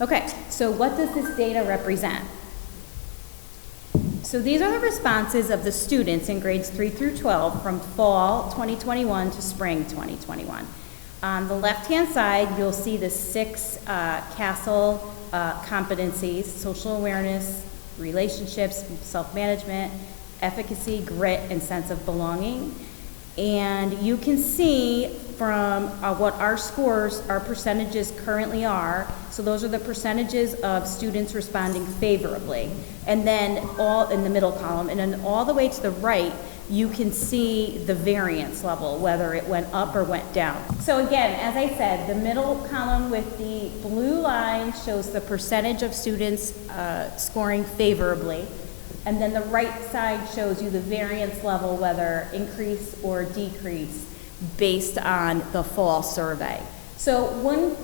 Okay, so what does this data represent? So these are the responses of the students in grades 3 through 12 from fall 2021 to spring 2021. On the left-hand side, you'll see the 6 CASEL competencies: social awareness, relationships, self-management, efficacy, grit, and sense of belonging. And you can see from what our scores, our percentages currently are. So those are the percentages of students responding favorably. And then all in the middle column, and then all the way to the right, you can see the variance level, whether it went up or went down. So again, as I said, the middle column with the blue line shows the percentage of students scoring favorably. And then the right side shows you the variance level, whether increase or decrease based on the fall survey. So one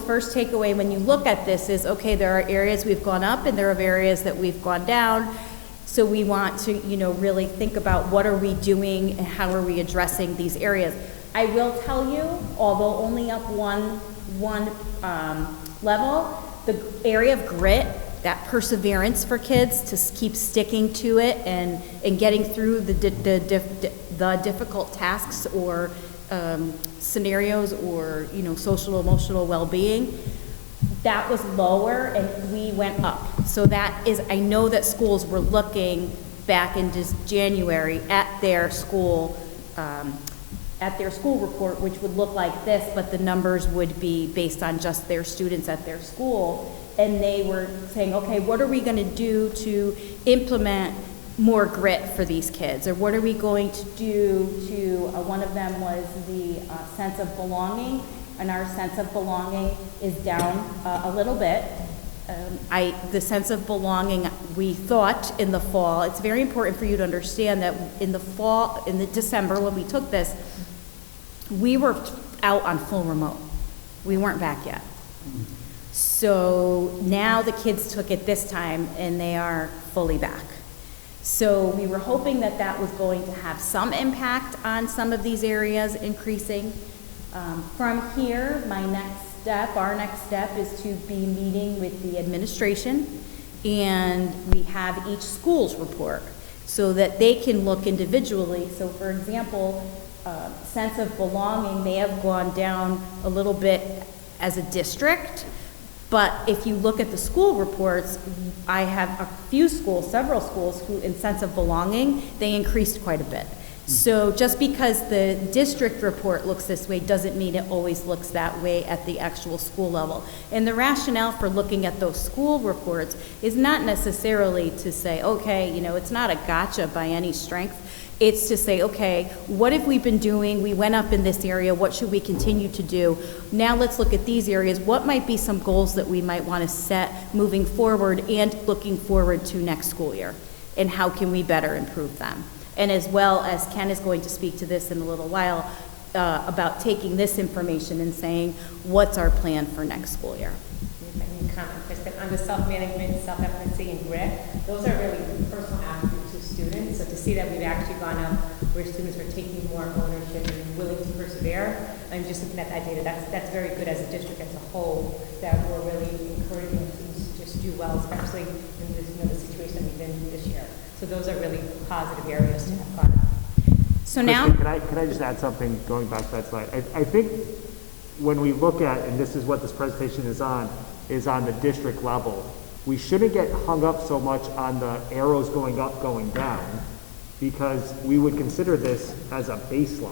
first takeaway when you look at this is, okay, there are areas we've gone up and there are areas that we've gone down. So we want to, really think about what are we doing and how are we addressing these areas. I will tell you, although only up one level, the area of grit, that perseverance for kids to keep sticking to it and getting through the difficult tasks or scenarios or social emotional well-being, that was lower and we went up. So that is, I know that schools were looking back in just January at their school report, which would look like this, but the numbers would be based on just their students at their school. And they were saying, okay, what are we going to do to implement more grit for these kids? Or what are we going to do to, one of them was the sense of belonging, and our sense of belonging is down a little bit. The sense of belonging, we thought in the fall, it's very important for you to understand that in the fall, in the December when we took this, we were out on full remote. We weren't back yet. So now the kids took it this time and they are fully back. So we were hoping that that was going to have some impact on some of these areas increasing. From here, our next step is to be meeting with the administration, and we have each school's report so that they can look individually. So for example, sense of belonging may have gone down a little bit as a district, but if you look at the school reports, I have several schools who in sense of belonging, they increased quite a bit. So just because the district report looks this way doesn't mean it always looks that way at the actual school level. And the rationale for looking at those school reports is not necessarily to say, okay, it's not a gotcha by any strength. It's to say, okay, what have we been doing? We went up in this area. What should we continue to do? Now let's look at these areas. What might be some goals that we might want to set moving forward and looking forward to next school year? And how can we better improve them? And as well as Ken is going to speak to this in a little while about taking this information and saying, what's our plan for next school year? If I can comment, Kristen, on the self-management, self-efficacy, and grit, those are really personal attributes of students. So to see that we've actually gone up where students are taking more ownership and willing to persevere, I'm just looking at that data. That's very good as a district as a whole, that we're really encouraging students to just do well, especially in this, the situation that we've been through this year. So those are really positive areas to have gone up. So now, Kristen, can I just add something going back to that slide? I think when we look at, and this is what this presentation is on the district level, we shouldn't get hung up so much on the arrows going up, going down, because we would consider this as a baseline,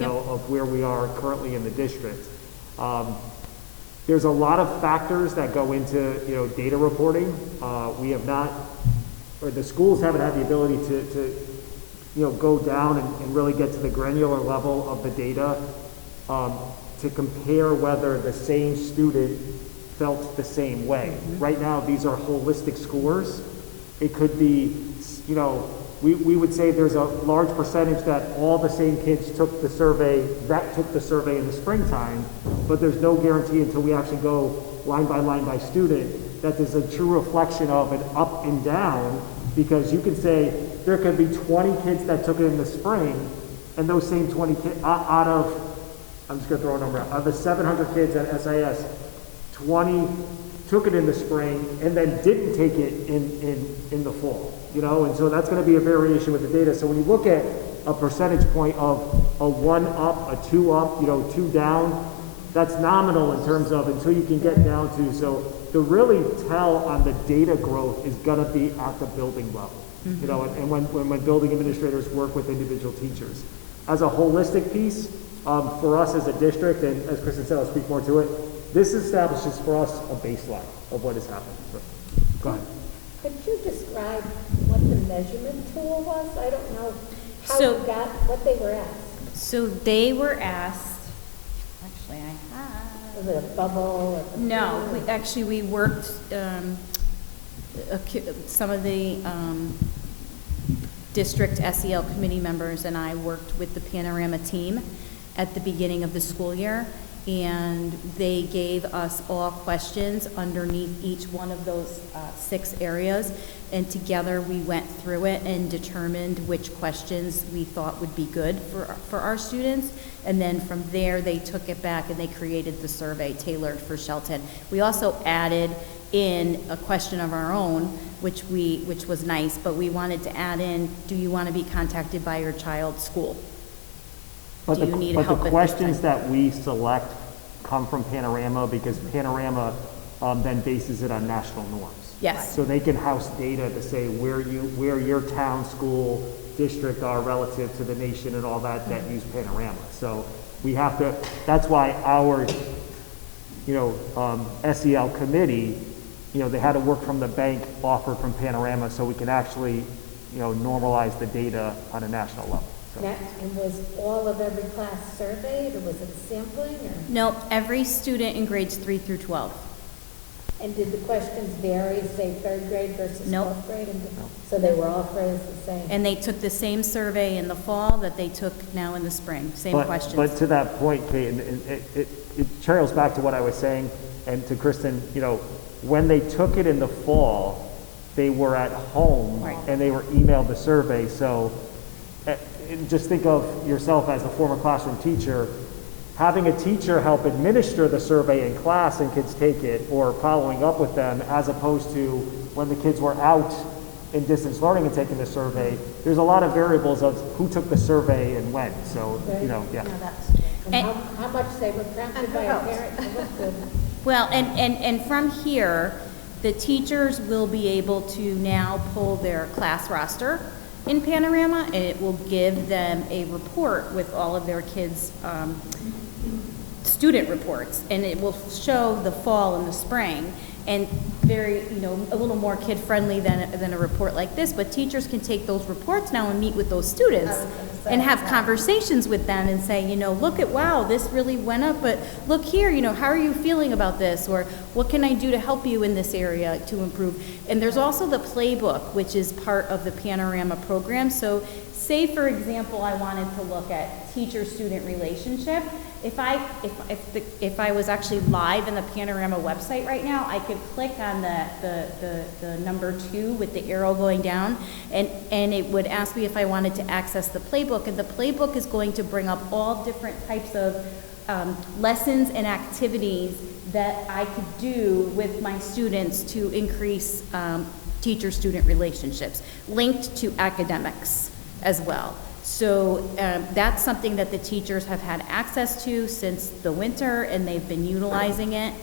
of where we are currently in the district. There's a lot of factors that go into, data reporting. We have not, or the schools haven't had the ability to go down and really get to the granular level of the data to compare whether the same student felt the same way. Right now, these are holistic scores. It could be, we would say there's a large percentage that all the same kids took the survey in the springtime, but there's no guarantee until we actually go line by student that there's a true reflection of an up and down, because you can say there could be 20 kids that took it in the spring, and those same 20 kids, I'm just going to throw a number out, of the 700 kids at SIS, 20 took it in the spring and then didn't take it in the fall, you know, and so that's going to be a variation with the data. So when you look at a percentage point of a 1 up, a 2 up, you know, 2 down, that's nominal in terms of until you can get down to, so to really tell on the data growth is going to be at the building level, you know, and when building administrators work with individual teachers. As a holistic piece, for us as a district, and as Kristen said, I'll speak more to it, this establishes for us a baseline of what is happening. So, go ahead. Could you describe what the measurement tool was? I don't know how So- you got, what they were asked. So they were asked, actually I have. Was it a bubble or? No, we worked, some of the district SEL committee members and I worked with the Panorama team at the beginning of the school year, and they gave us all questions underneath each one of those 6 areas, and together we went through it and determined which questions we thought would be good for our students, and then from there they took it back and they created the survey tailored for Shelton. We also added in a question of our own, which was nice, but we wanted to add in, do you want to be contacted by your child's school? But Do you need help at the this questions time? that we select come from Panorama because Panorama then bases it on national norms. Yes. So they can house data to say where your town, school, district are relative to the nation and all that use Panorama. So we have to, that's why our, you know, SEL committee, you know, they had to work from the bank offered from Panorama so we can actually, you know, normalize the data on a national level. So. And was all of every class surveyed, or was it sampling, or? No, every student in grades 3 through 12. And did the questions vary, say, 3rd grade versus Nope. 4th grade? So they were all phrased the same? And they took the same survey in the fall that they took now in the spring, same questions. But to that point, Kate, and it trails back to what I was saying, and to Kristen, you know, when they took it in the fall, they were at home, Right. and they were emailed the survey, so just think of yourself as a former classroom teacher, having a teacher help administer the survey in class and kids take it, or following up with them, as opposed to when the kids were out in distance learning and taking the survey. There's a lot of variables of who took the survey and when, so, you know, yeah. And how much they were prompted by a parent to look good? Well, and from here, the teachers will be able to now pull their class roster in Panorama, and it will give them a report with all of their kids' student reports, and it will show the fall and the spring, and very, you know, a little more kid-friendly than a report like this, but teachers can take those reports now and meet with those students and have conversations with them and say, you know, look at, wow, this really went up, but look here, you know, how are you feeling about this? Or what can I do to help you in this area to improve? And there's also the playbook, which is part of the Panorama program. So say, for example, I wanted to look at teacher-student relationship. If I was actually live in the Panorama website right now, I could click on the number 2 with the arrow going down, and it would ask me if I wanted to access the playbook, and the playbook is going to bring up all different types of lessons and activities that I could do with my students to increase teacher-student relationships, linked to academics as well. So that's something that the teachers have had access to since the winter, and they've been utilizing it,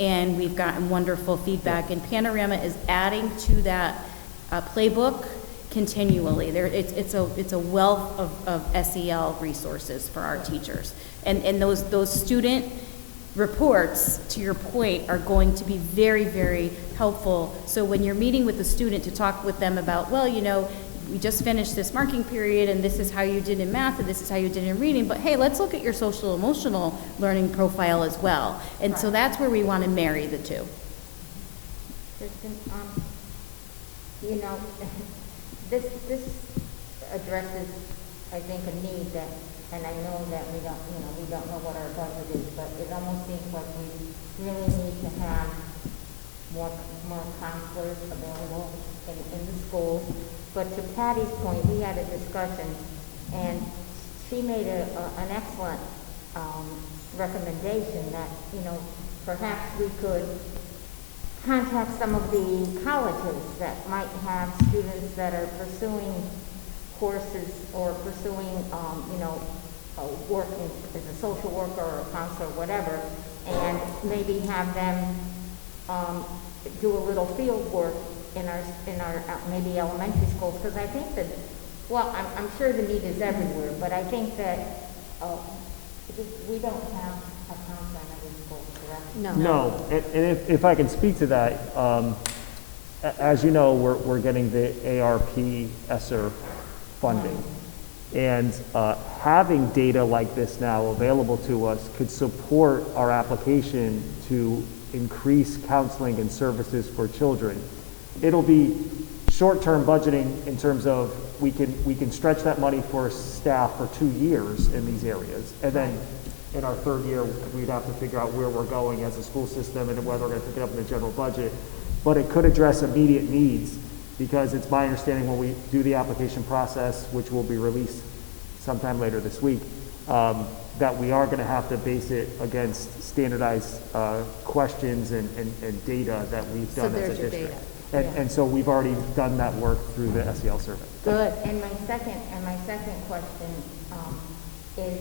and we've gotten wonderful feedback. And Panorama is adding to that playbook continually. It's a wealth of SEL resources for our teachers, and those student reports, to your point, are going to be very, very helpful. So when you're meeting with the student to talk with them about, well, you know, we just finished this marking period, and this is how you did in math, and this is how you did in reading, but hey, let's look at your social-emotional learning profile as well. And so that's where we want to marry the two. Kristen, you know, this addresses, I think, a need that, and I know that we don't know what our budget is, but it almost seems like we really need to have more counselors available in the schools. But to Patty's point, we had a discussion, and she made an excellent recommendation that, you know, perhaps we could contact some of the colleges that might have students that are pursuing courses or pursuing, working as a social worker or a counselor, whatever, and maybe have them do a little field work in our maybe elementary schools, because I think that, well, I'm sure the need is everywhere, but I think that we don't have a counselor in every school, correct? No, and if I can speak to that, as you know, we're getting the ARP ESSER funding. And having data like this now available to us could support our application to increase counseling and services for children. It'll be short-term budgeting in terms of we can stretch that money for staff for 2 years in these areas. And then in our third year, we'd have to figure out where we're going as a school system and whether we're going to pick it up in the general budget. But it could address immediate needs, because it's my understanding when we do the application process, which will be released sometime later this week, that we are going to have to base it against standardized questions and data that we've done as a district. And so we've already done that work through the SEL survey. Good. And my second question is,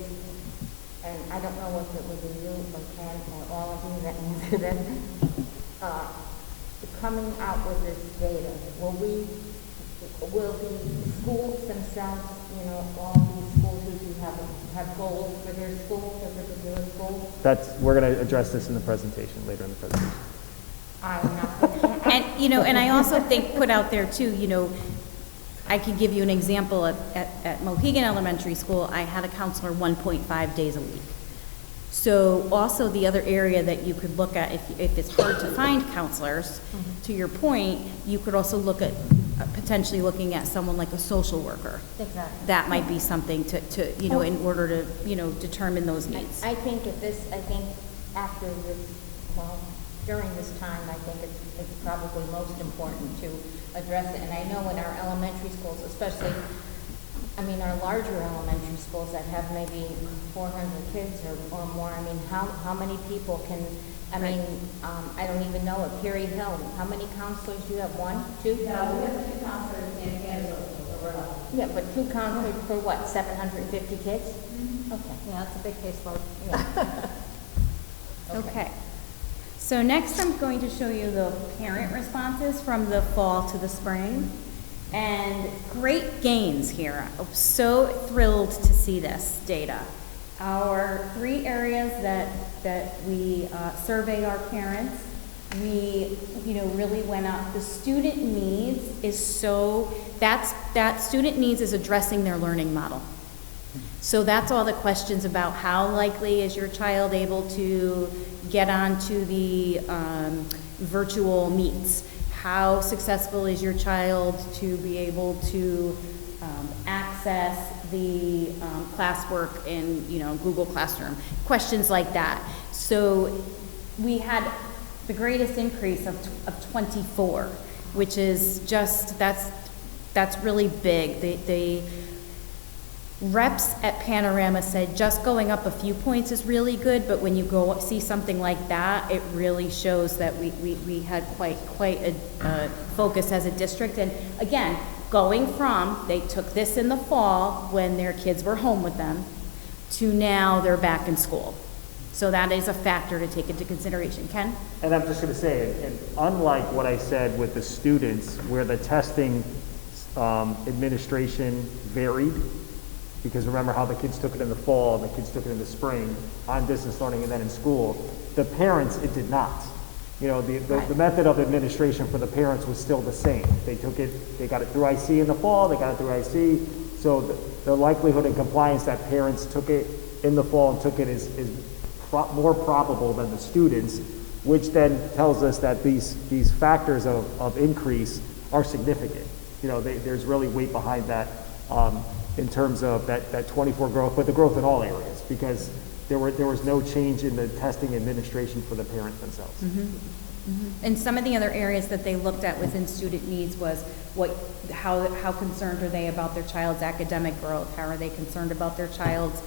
and I don't know if it would be you or Ken or all of you that answer this, coming out with this data, will the schools themselves, all these schools usually have goals for their schools, their particular schools? We're going to address this in the presentation, later in the presentation. I'm not gonna- And I also think put out there too, I could give you an example at Mohegan Elementary School. I had a counselor 1.5 days a week. So also the other area that you could look at, if it's hard to find counselors, to your point, you could also look at potentially looking at someone like a social worker. Exactly. That might be something to in order to, determine those needs. I think after this, well, during this time, I think it's probably most important to address it. And I know in our elementary schools, especially, our larger elementary schools that have maybe 400 kids or more, how many people can, I don't even know at Perry Hill, how many counselors do you have? 1, 2? No, we have 2 counselors and social. Yeah, but 2 counselors for what, 750 kids? Mm-hmm. Okay. Yeah, that's a big caseload. Yeah. Okay. So next I'm going to show you the parent responses from the fall to the spring. And great gains here. I'm so thrilled to see this data. Our 3 areas that we surveyed our parents, we really went up. The student needs is that student needs is addressing their learning model. So that's all the questions about how likely is your child able to get onto the virtual meets. How successful is your child to be able to access the classwork in Google Classroom? Questions like that. So we had the greatest increase of 24, which is just that's really big. The reps at Panorama said just going up a few points is really good, but when you go see something like that, it really shows that we had quite a focus as a district. And again, going from, they took this in the fall when their kids were home with them, to now they're back in school. So that is a factor to take into consideration. Ken? And I'm just going to say, and unlike what I said with the students, where the testing administration varied, because remember how the kids took it in the fall and the kids took it in the spring on distance learning and then in school, the parents, it did not. The method of administration for the parents was still the same. They got it through IC in the fall, they got it through IC, so the likelihood and compliance that parents took it in the fall and took it is more probable than the students, which then tells us that these factors of increase are significant. There's really weight behind that in terms of that 24 growth, but the growth in all areas, because there was no change in the testing administration for the parents themselves. Mm-hmm. Mm-hmm. And some of the other areas that they looked at within student needs was how concerned are they about their child's academic growth? How are they concerned about their child's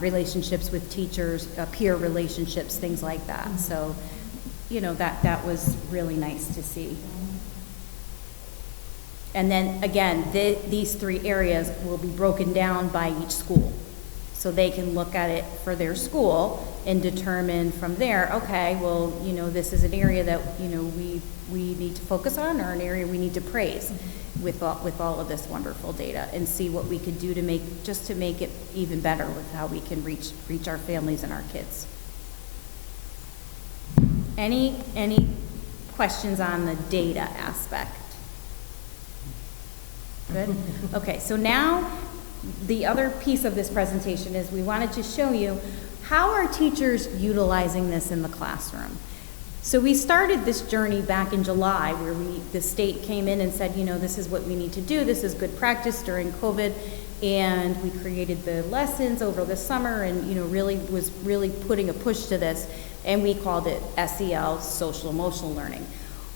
relationships with teachers, peer relationships, things like that. So, you know, that was really nice to see. And then again, these 3 areas will be broken down by each school. So they can look at it for their school and determine from there, okay, well, you know, this is an area that, you know, we need to focus on, or an area we need to praise with all of this wonderful data, and see what we could do to make it even better with how we can reach our families and our kids. Any questions on the data aspect? Good. Okay, so now the other piece of this presentation is we wanted to show you how are teachers utilizing this in the classroom. So we started this journey back in July, where the state came in and said, you know, this is what we need to do, this is good practice during COVID, and we created the lessons over the summer, and, you know, was really putting a push to this, and we called it SEL, Social Emotional Learning.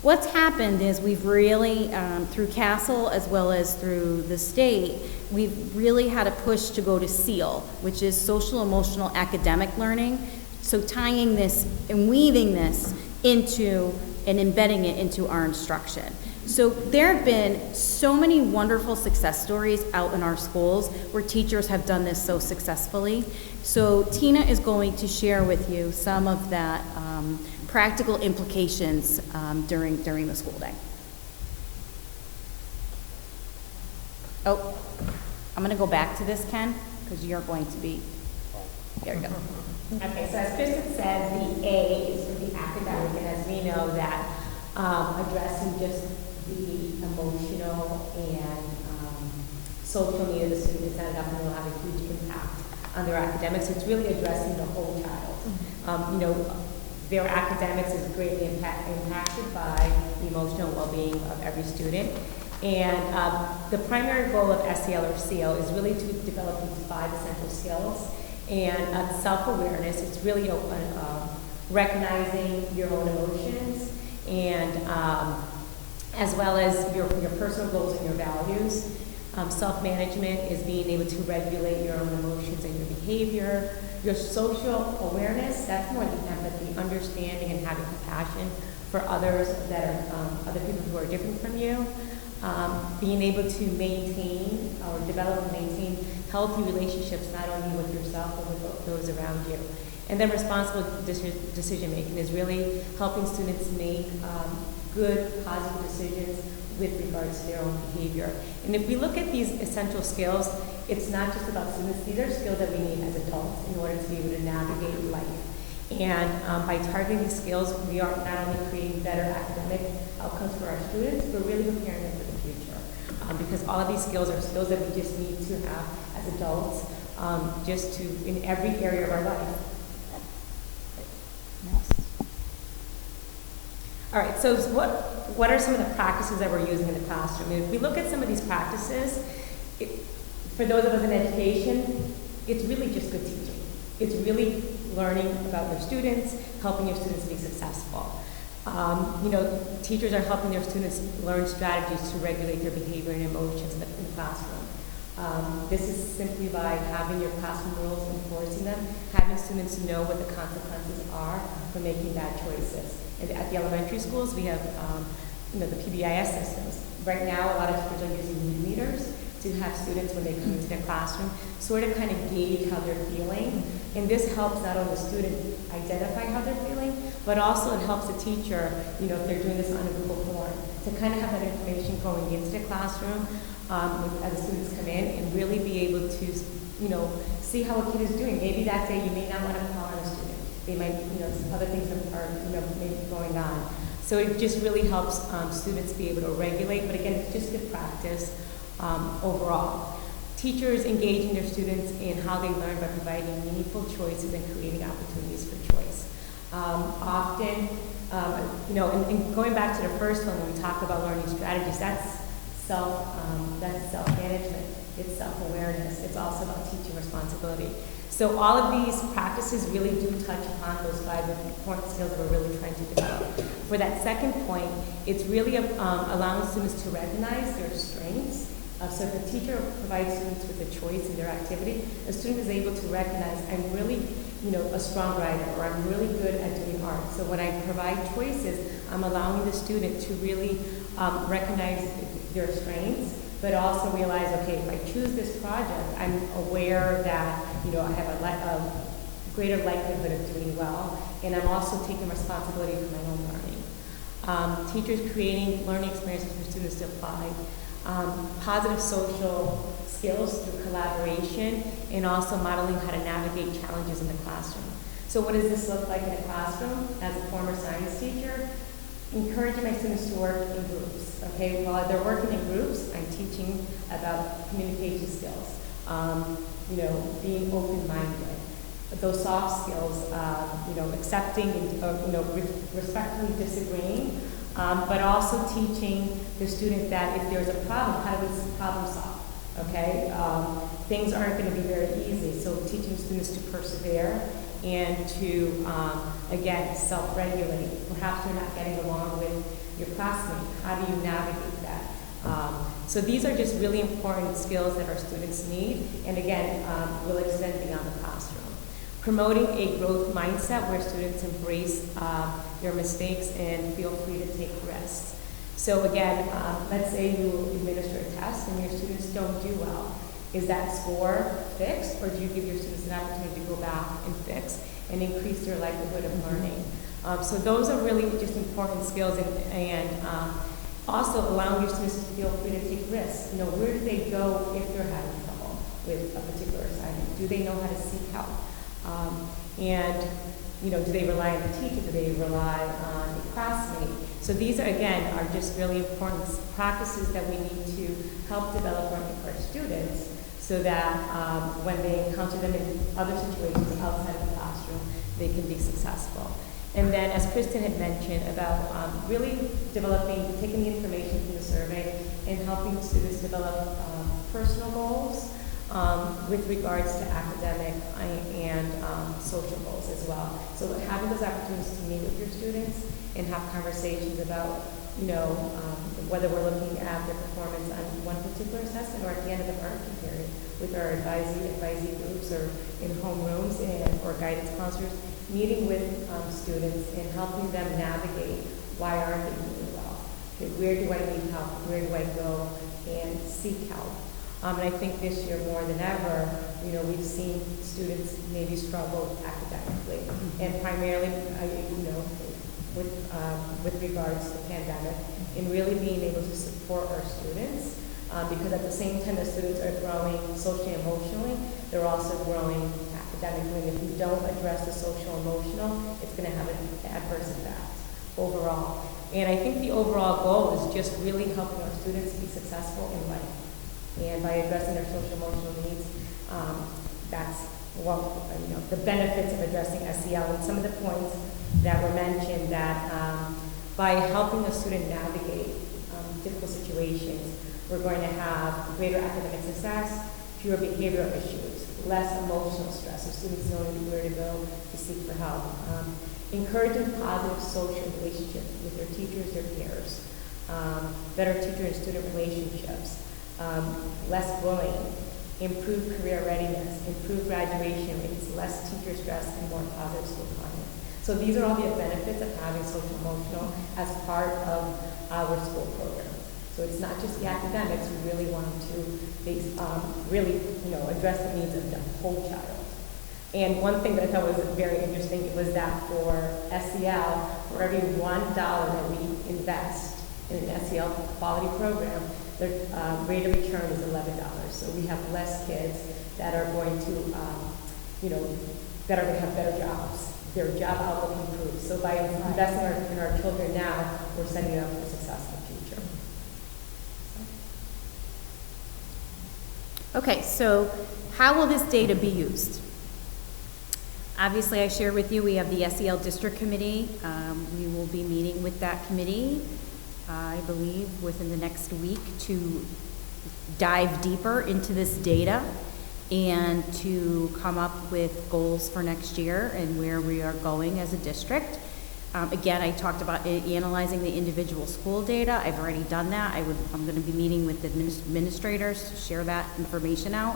What's happened is we've really, through CASEL as well as through the state, we've really had a push to go to SEAL, which is Social Emotional Academic Learning. So tying this and weaving this into and embedding it into our instruction. So there have been so many wonderful success stories out in our schools where teachers have done this so successfully. So Tina is going to share with you some of that practical implications during the school day. Oh, I'm going to go back to this, Ken, because you're going to be, there you go. Okay, so as Kristen said, the A is for the academic, and as we know that addressing just the emotional and social need of the student is not enough, and will have a huge impact on their academics. It's really addressing the whole child. You know, their academics is greatly impacted by the emotional well-being of every student. And the primary goal of SEL or SEAL is really to develop these 5 essential skills. And self-awareness, it's really recognizing your own emotions, and as well as your personal goals and your values. Self-management is being able to regulate your own emotions and your behavior. Your social awareness, that's more the empathy, understanding and having compassion for others that are other people who are different from you. Being able to maintain or develop and maintain healthy relationships, not only with yourself, but with those around you. And then responsible decision making is really helping students make good, positive decisions with regards to their own behavior. And if we look at these essential skills, it's not just about students. These are skills that we need as adults in order to be able to navigate life. And by targeting these skills, we are not only creating better academic outcomes for our students, but really preparing them for the future. Because all of these skills are skills that we just need to have as adults, just to, in every area of our life. All right, so what are some of the practices that we're using in the classroom? And if we look at some of these practices, for those of us in education, it's really just good teaching. It's really learning about your students, helping your students be successful. You know, teachers are helping their students learn strategies to regulate their behavior and emotions in the classroom. This is simply by having your classroom rules, enforcing them, having students know what the consequences are for making bad choices. And at the elementary schools, we have you know, the PBIS systems. Right now, a lot of teachers are using mood meters to have students, when they come into their classroom, sort of kind of gauge how they're feeling. And this helps not only the student identify how they're feeling, but also it helps the teacher, you know, if they're doing this on a Google form, to kind of have that information going into the classroom as the students come in, and really be able to, you know, see how a kid is doing. Maybe that day you may not want to call on a student. They might, you know, some other things are you know, maybe going on. So it just really helps students be able to regulate, but again, it's just good practice overall. Teachers engaging their students in how they learn by providing meaningful choices and creating opportunities for choice. Often, you know, and going back to the first one, when we talk about learning strategies, that's self-management, it's self-awareness, it's also about teaching responsibility. So all of these practices really do touch upon those 5 important skills that we're really trying to develop. For that second point, it's really allowing students to recognize their strengths So if a teacher provides students with a choice in their activity, a student is able to recognize, I'm really, a strong writer, or I'm really good at doing art. So when I provide choices, I'm allowing the student to really recognize their strengths, but also realize, okay, if I choose this project, I'm aware that, I have a greater likelihood of doing well, and I'm also taking responsibility for my own learning. Teachers creating learning experiences for students to apply. Positive social skills through collaboration, and also modeling how to navigate challenges in the classroom. So what does this look like in a classroom? As a former science teacher, encouraging my students to work in groups. Okay, while they're working in groups, I'm teaching about communication skills, being open-minded. Those soft skills, accepting and, respectfully disagreeing, but also teaching the student that if there's a problem, how do we problem solve, okay? Things aren't going to be very easy, so teaching students to persevere and to, again, self-regulate. Perhaps you're not getting along with your classmate. How do you navigate that? So these are just really important skills that our students need, and again, will extend beyond the classroom. Promoting a growth mindset where students embrace their mistakes and feel free to take risks. So again, let's say you administer a test and your students don't do well. Is that score fixed, or do you give your students an opportunity to go back and fix and increase their likelihood of learning? So those are really just important skills, and also allowing your students to feel free to take risks. Where do they go if they're having trouble with a particular assignment? Do they know how to seek help? Do they rely on the teacher? Do they rely on a classmate? So these are just really important practices that we need to help develop learning for our students, so that when they encounter them in other situations outside of the classroom, they can be successful. And then, as Kristen had mentioned, about really taking the information from the survey and helping students develop personal goals with regards to academic and social goals as well. So having those opportunities to meet with your students and have conversations about, whether we're looking at their performance on one particular assessment or at the end of the marking period with our advisee groups or in homerooms or guidance counselors, meeting with students and helping them navigate why aren't they doing well. Okay, where do I need help? Where do I go and seek help? And I think this year more than ever, we've seen students maybe struggle academically, and primarily, with regards to the pandemic, and really being able to support our students, because at the same time the students are growing socially and emotionally, they're also growing academically. And if we don't address the social emotional, it's going to have an adverse effect overall. And I think the overall goal is just really helping our students be successful in life. And by addressing their social emotional needs, that's the benefits of addressing SEL. And some of the points that were mentioned, that by helping the student navigate difficult situations, we're going to have greater academic success, fewer behavioral issues, less emotional stress, so students knowing where to go to seek for help. Encouraging positive social relationships with their teachers, their peers, better teacher and student relationships, less bullying, improved career readiness, improved graduation rates, less teacher stress, and more positive school climate. So these are all the benefits of having social emotional as part of our school program. So it's not just the academics. We really want to address the needs of the whole child. And one thing that I thought was very interesting was that for SEL, for every $1 that we invest in an SEL quality program, the rate of return is $11. So we have less kids that are going to, that are going to have better jobs. Their job outlook improves. So by investing in our children now, we're setting them up for a successful future. Okay, so how will this data be used? Obviously, I shared with you, we have the SEL District Committee. We will be meeting with that committee, I believe, within the next week to dive deeper into this data and to come up with goals for next year and where we are going as a district. Again, I talked about analyzing the individual school data. I've already done that. I'm going to be meeting with the administrators to share that information out.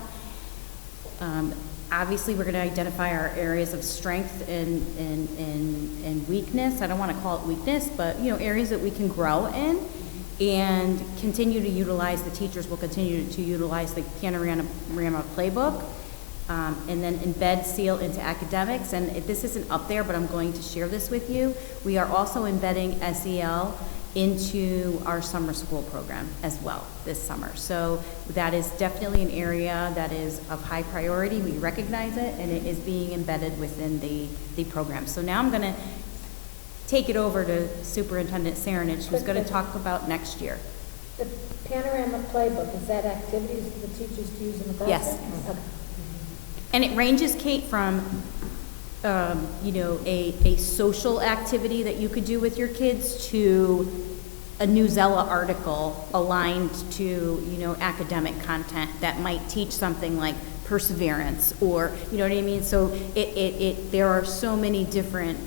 Obviously, we're going to identify our areas of strength and weakness. I don't want to call it weakness, but areas that we can grow in, and continue to utilize. The teachers will continue to utilize the Panorama playbook. And then embed SEAL into academics. And this isn't up there, but I'm going to share this with you. We are also embedding SEL into our summer school program as well this summer. So that is definitely an area that is of high priority. We recognize it, and it is being embedded within the program. So now I'm going to take it over to Superintendent Saranich, who's going to talk about next year. The Panorama playbook, is that activities for the teachers to use in the classroom? Yes. Okay. And it ranges, Kate, from, a social activity that you could do with your kids to a Newsella article aligned to, academic content that might teach something like perseverance, or, you know what I mean? So there are so many different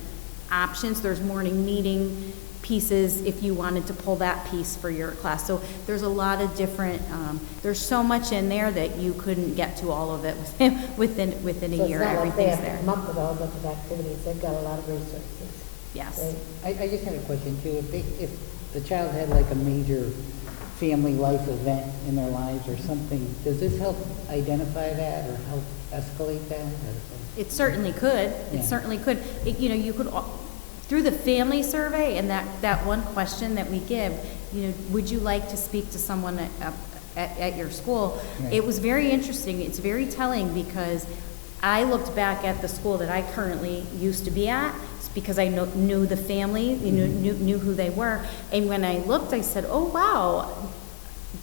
options. There's morning meeting pieces if you wanted to pull that piece for your class. So there's a lot of different, there's so much in there that you couldn't get to all of it within a year. Everything's there. So it's not like they have to come up with all bunch of activities. They've got a lot of resources. Yes. Right. I just had a question too. If the child had like a major family life event in their lives or something, does this help identify that or help escalate that? It certainly could. Yeah. It certainly could. You could, through the family survey and that one question that we give, would you like to speak to someone at your school? Right. It was very interesting. It's very telling, because I looked back at the school that I currently used to be at, because I knew the family, knew who they were. And when I looked, I said, oh, wow,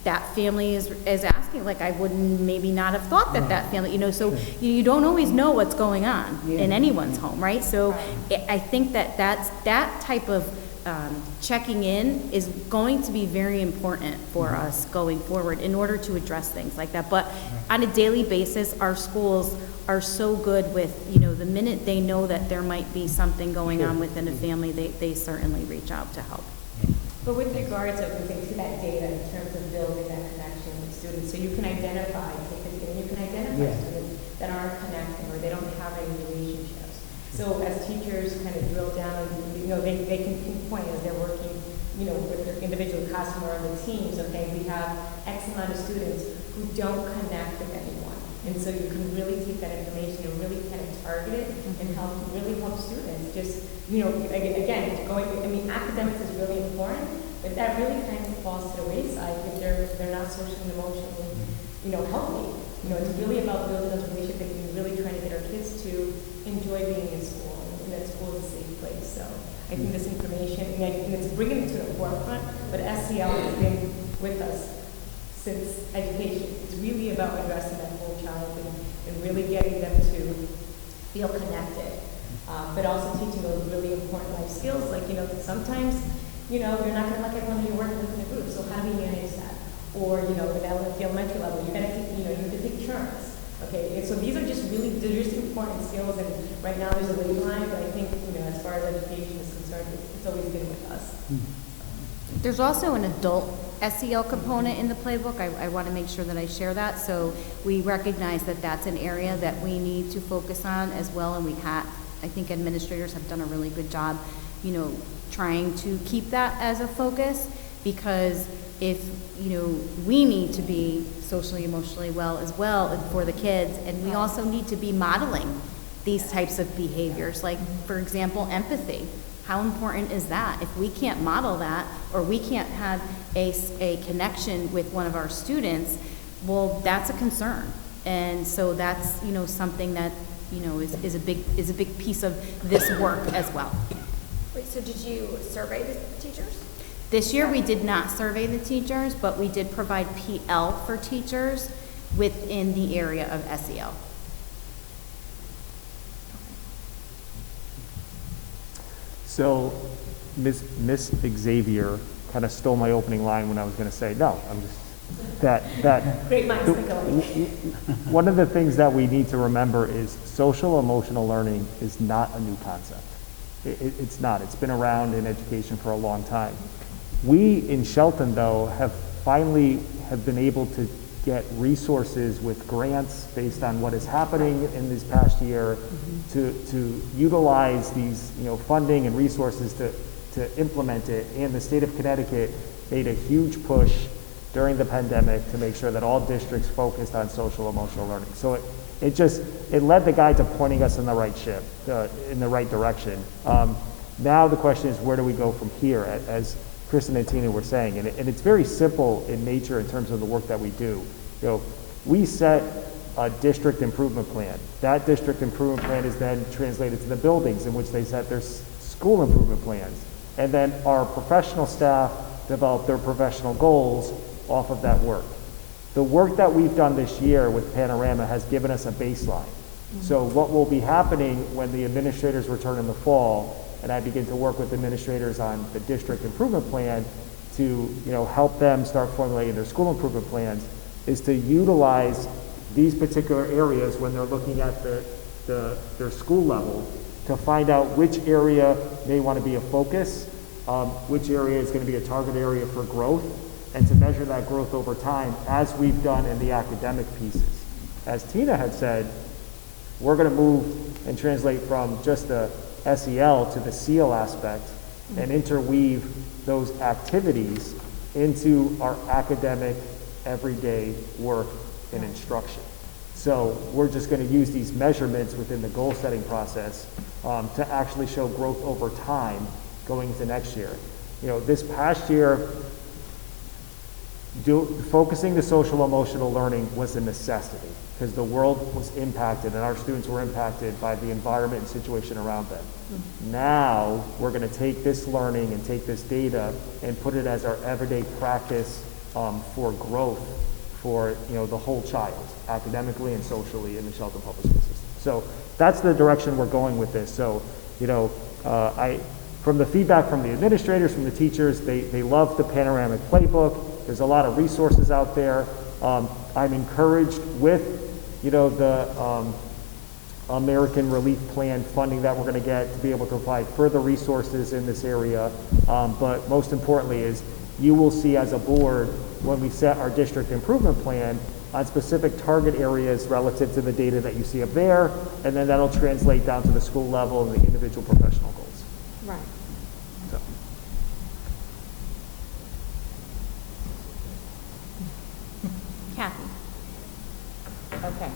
that family is asking, like I wouldn't maybe not have thought that family, so you don't always know what's going on in anyone's home, right? So I think that type of checking in is going to be very important for us going forward in order to address things like that. But on a daily basis, our schools are so good with, the minute they know that there might be something going on within a family, they certainly reach out to help. But with regards to that data in terms of building that connection with students, so you can identify students that aren't connecting or they don't have any relationships. So as teachers kind of drill down, they can pinpoint as they're working, with their individual classroom or the teams, okay, we have X amount of students who don't connect with anyone. And so you can really take that information and really kind of target it and really help students just, again, academics is really important, but that really kind of falls to the wayside if they're not socially and emotionally, healthy. It's really about building those relationships that we're really trying to get our kids to enjoy being in school, and that school is a safe place. So I think this information, and it's bringing it to the forefront, but SEL has been with us since education. It's really about addressing that whole child and really getting them to feel connected, but also teaching those really important life skills, like, sometimes, you're not going to like everyone that you're working with in the group, so how do you manage that? Or, at the elementary level, you have to take turns, okay? And so they're just important skills, and right now there's a waiting line, but I think, as far as education is concerned, it's always been with us. There's also an adult SEL component in the playbook. I want to make sure that I share that. So we recognize that that's an area that we need to focus on as well, and I think administrators have done a really good job, trying to keep that as a focus, because if, we need to be socially, emotionally well as well for the kids, and we also need to be modeling these types of behaviors, like, for example, empathy. How important is that? If we can't model that, or we can't have a connection with one of our students, well, that's a concern. And so that's, something that, is a big piece of this work as well. Wait, so did you survey the teachers? This year, we did not survey the teachers, but we did provide PL for teachers within the area of SEL. So Miss Xavier kind of stole my opening line when I was going to say, no, I'm just, that. Great minds think alike. One of the things that we need to remember is social emotional learning is not a new concept. It's not. It's been around in education for a long time. We in Shelton, though, have finally been able to get resources with grants based on what is happening in this past year to utilize these, funding and resources to implement it. And the state of Connecticut made a huge push during the pandemic to make sure that all districts focused on social emotional learning. So it led the guide to pointing us in the right in the right direction. Now the question is, where do we go from here, as Kristen and Tina were saying? And it's very simple in nature in terms of the work that we do. We set a district improvement plan. That district improvement plan is then translated to the buildings in which they set their school improvement plans. And then our professional staff develop their professional goals off of that work. The work that we've done this year with Panorama has given us a baseline. So what will be happening when the administrators return in the fall, and I begin to work with administrators on the district improvement plan to help them start formulating their school improvement plans, is to utilize these particular areas when they're looking at their school level to find out which area may want to be a focus, which area is going to be a target area for growth, and to measure that growth over time, as we've done in the academic pieces. As Tina had said, we're going to move and translate from just the SEL to the SEAL aspect and interweave those activities into our academic everyday work and instruction. So we're just going to use these measurements within the goal setting process to actually show growth over time going into next year. This past year, focusing the social emotional learning was a necessity because the world was impacted and our students were impacted by the environment and situation around them. Now we're going to take this learning and take this data and put it as our everyday practice for growth for the whole child, academically and socially in the Shelton Public School System. So that's the direction we're going with this. So from the feedback from the administrators, from the teachers, they love the panoramic playbook. There's a lot of resources out there. I'm encouraged with the American Relief Plan funding that we're going to get to be able to provide further resources in this area. But most importantly is you will see as a board when we set our district improvement plan on specific target areas relative to the data that you see up there, and then that'll translate down to the school level and the individual professional goals. Right. So. Kathy? Okay.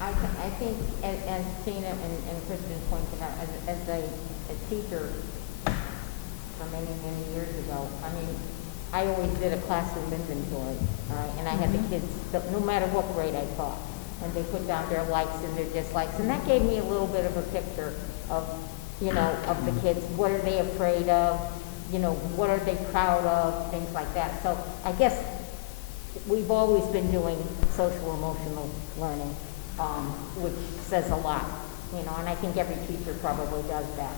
I think, as Tina and Kristen pointed out, as a teacher for many, many years ago, I always did a classroom inventory, and I had the kids, no matter what grade I taught, and they put down their likes and their dislikes, and that gave me a little bit of a picture of, of the kids. What are they afraid of? What are they proud of? Things like that. So I guess we've always been doing social emotional learning, which says a lot, and I think every teacher probably does that.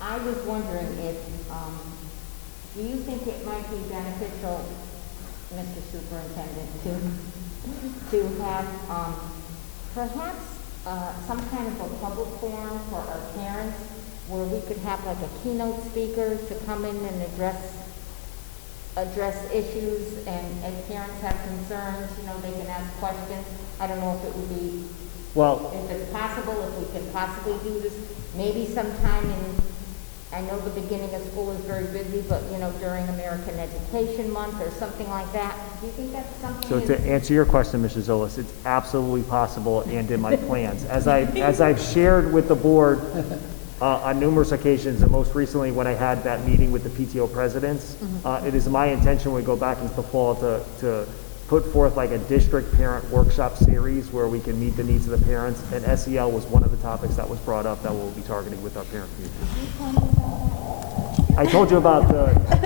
I was wondering if, do you think it might be beneficial, Mr. Superintendent, to have perhaps some kind of a public forum for our parents where we could have like a keynote speaker to come in and address issues, and as parents have concerns, they can ask questions. I don't know if it would be, if it's possible, if we could possibly do this, maybe sometime I know the beginning of school is very busy, but during American Education Month or something like that. Do you think that's something? So to answer your question, Mrs. Zolis, it's absolutely possible and in my plans. As I've shared with the board on numerous occasions, and most recently when I had that meeting with the PTO presidents, it is my intention when we go back into the fall to put forth like a district parent workshop series where we can meet the needs of the parents, and SEL was one of the topics that was brought up that we'll be targeting with our parent community. I told you about I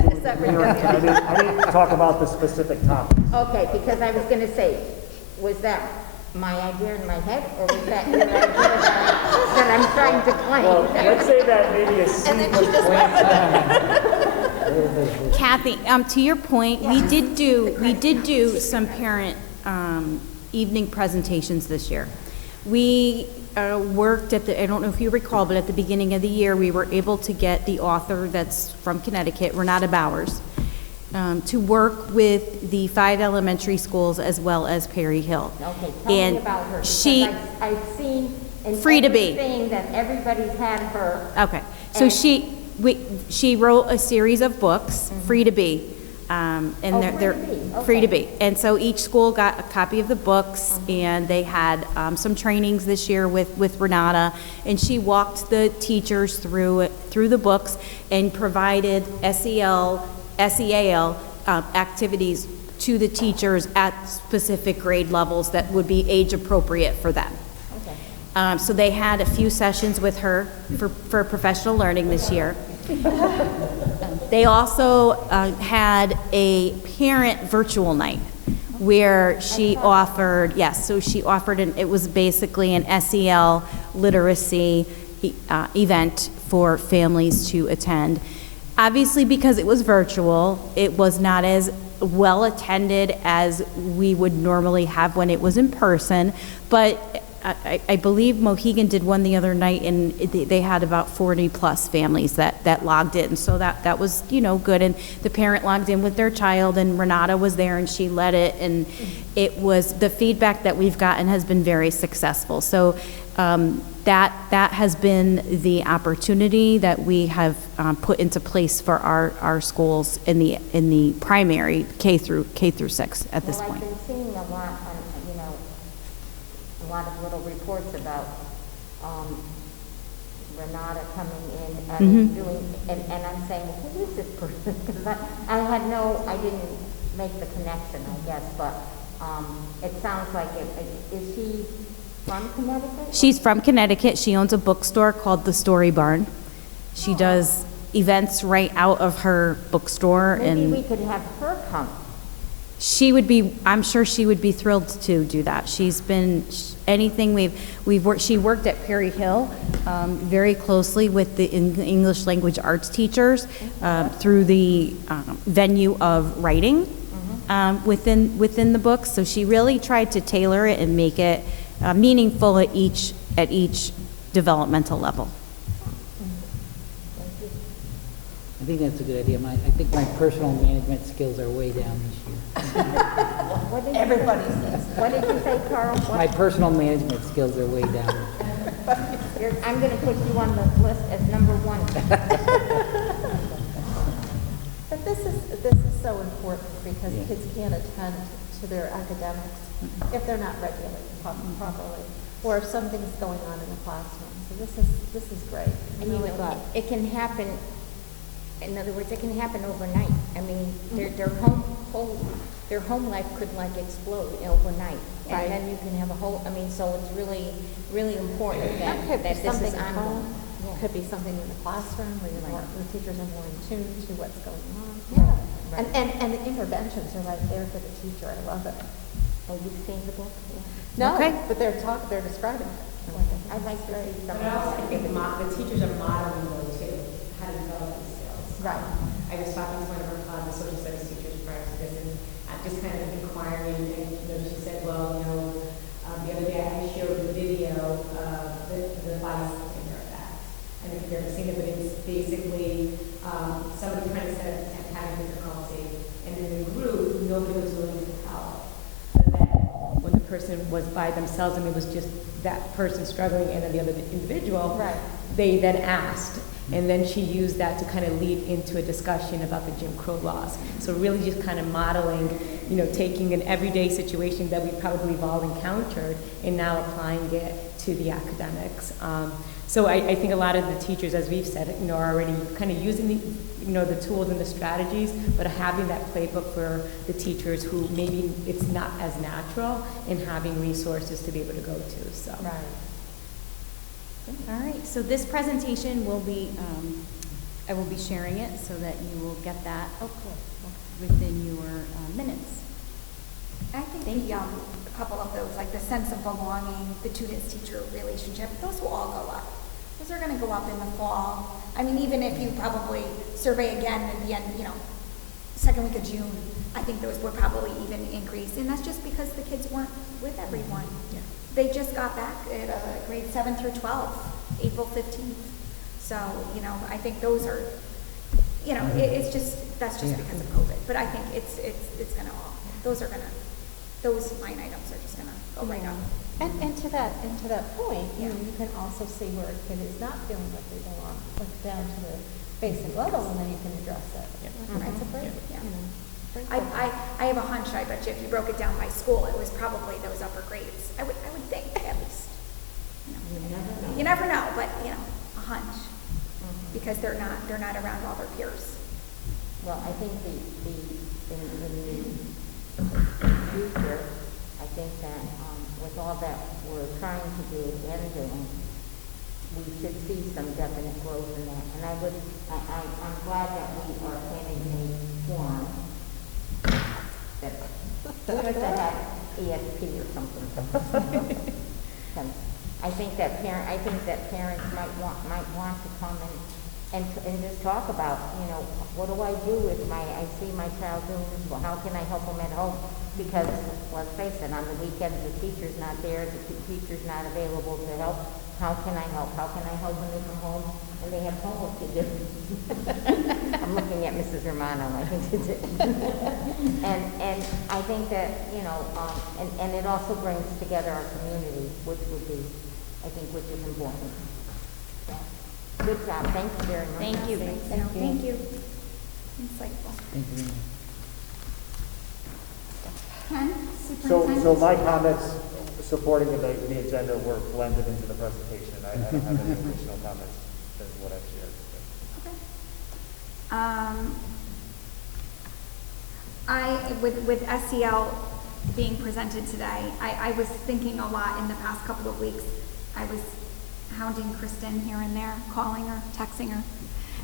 didn't talk about the specific topics. Okay, because I was going to say, was that my idea in my head, or was that your idea that I'm trying to claim? Well, let's say that maybe a seed was planted. Kathy, to your point, we did do some parent evening presentations this year. We worked at the, I don't know if you recall, but at the beginning of the year, we were able to get the author that's from Connecticut, Renata Bowers, to work with the 5 elementary schools as well as Perry Hill. Okay, tell And me about her, because she- I've seen in Free to be. everything that everybody's had her. Okay, so And- she wrote a series of books, Free to Be. And Oh, they're Free to Be, Free to okay. Be. And so each school got a copy of the books, and they had some trainings this year with Renata, and she walked the teachers through the books and provided SEL, SEAL activities to the teachers at specific grade levels that would be age appropriate for them. Okay. So they had a few sessions with her for professional learning this year. They also had a parent virtual night where she offered, yes, so she offered, it was basically an SEL literacy event for families to attend. Obviously, because it was virtual, it was not as well attended as we would normally have when it was in person, but I believe Mohegan did one the other night, and they had about 40-plus families that logged in, so that was, good, and the parent logged in with their child, and Renata was there, and she led it, and it was, the feedback that we've gotten has been very successful, so that has been the opportunity that we have put into place for our schools in the primary K through 6 at this point. Well, I've been seeing a lot on, a lot of little reports about Renata coming in and doing, and I'm saying, who is this person? Because I didn't make the connection, I guess, but it sounds like is she from Connecticut? She's from Connecticut. She owns a bookstore called The Story Barn. She does events right out of her bookstore, Maybe and we could have her come. I'm sure she would be thrilled to do that. She's been, anything we've worked, she worked at Perry Hill very closely with the English language arts teachers through the venue of writing within the book. So she really tried to tailor it and make it meaningful at each developmental level. I think that's a good idea. I think my personal management skills are way down this year. What did everybody says? What did you say, Carl? My personal management skills are way down. I'm going to put you on the list as number 1. But this is so important because kids can't attend to their academics if they're not regulated properly, or if something's going on in the classroom. So this is great. I'm really glad. It can happen. In other words, it can happen overnight. I mean, their home life could explode overnight, and Right. then you can have a whole. I mean, so it's really, really important that Could be this something is at ongoing. home, Yeah. could be something in the classroom where Right. the teachers are more in tune to what's going on. Right. Yeah, and the interventions are right there for the teacher. I love it. Oh, you've seen the book? Yeah. No, Okay. but they're describing it. I'd like to see some. But also, I think the teachers are modeling though too, how to develop these skills. Right. I was talking to one of the social studies teachers prior to this, and I'm just kind of inquiring, and she said, well, the other day I shared a video of the bystander effect. I don't know if you've ever seen it, but it's basically somebody kind of said having difficulty, and in the group, nobody was willing to help. But then when the person was by themselves and it was just that person struggling and then the other individual, Right. they then asked. And then she used that to kind of lead into a discussion about the Jim Crow laws. So really just kind of modeling, taking an everyday situation that we probably have all encountered and now applying it to the academics. So I think a lot of the teachers, as we've said, are already kind of using the tools and the strategies, but having that playbook for the teachers who maybe it's not as natural and having resources to be able to go to. So. Right. All right, so this presentation will be, I will be sharing it so that you will get that within your minutes. I think a couple of those, like the sense of belonging, the student-teacher relationship, those will all go up. Those are going to go up in the fall. I mean, even if you probably survey again at the end, second week of June, I think those would probably even increase. And that's just because the kids weren't with everyone. Yeah. they just got back at grade 7 through 12, April 15th. So, you know, I think those are, you know, it's just, that's just Yeah. because of COVID. But I think it's gonna all, those line items are just gonna go right up. And to that point, you know, you can also see where a kid is not feeling like they belong, like down to the basic level, and then you can address it. That's a great, Yeah. you know. great I have a hunch, I bet you if you broke it down by school, it was probably those upper grades. I would think, at least. You never know, but, you know, a hunch. Because they're not around all their peers. Well, I think in the future, I think that with all that we're trying to do and doing, we should see some definite growth in that. And I'm glad that we are planning a forum that should have ESP or something. Because I think that parents might want to come and just talk about, you know, what do I do if I see my child doing this? Well, how can I help them at home? Because let's face it, on the weekends the teacher's not there, the teacher's not available to help. How can I help? How can I help when they come home and they have homework to do? I'm looking at Mrs. Romano, I think it's it. and I think that, you know, and it also brings together our community, which would be, I think, which is important. Good job. Thank you very much. Thank you. Thank you. Insightful. Thank you very much. Ken, So superintendent? my comments supporting the agenda were blended into the presentation. I don't have any additional comments than what I've shared. With SEL being presented today, I was thinking a lot in the past couple of weeks. I was hounding Kristen here and there, calling her, texting her,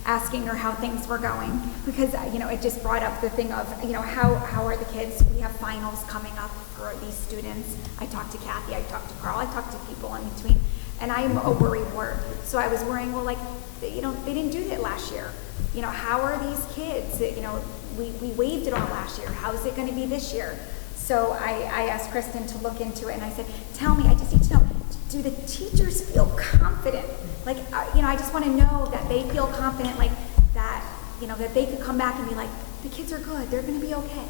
asking her how things were going, because, you know, it just brought up the thing of, you know, how are the kids? We have finals coming up for these students. I talked to Kathy, I talked to Carl, I talked to people in between, and I'm a worrywart. So I was worrying, well, like, you know, they didn't do that last year. You know, how are these kids? You know, we waived it all last year. How is it going to be this year? So I asked Kristen to look into it, and I said, tell me, I just need to know, do the teachers feel confident? Like, you know, I just want to know that they feel confident, like, that, you know, that they could come back and be like, the kids are good, they're going to be okay.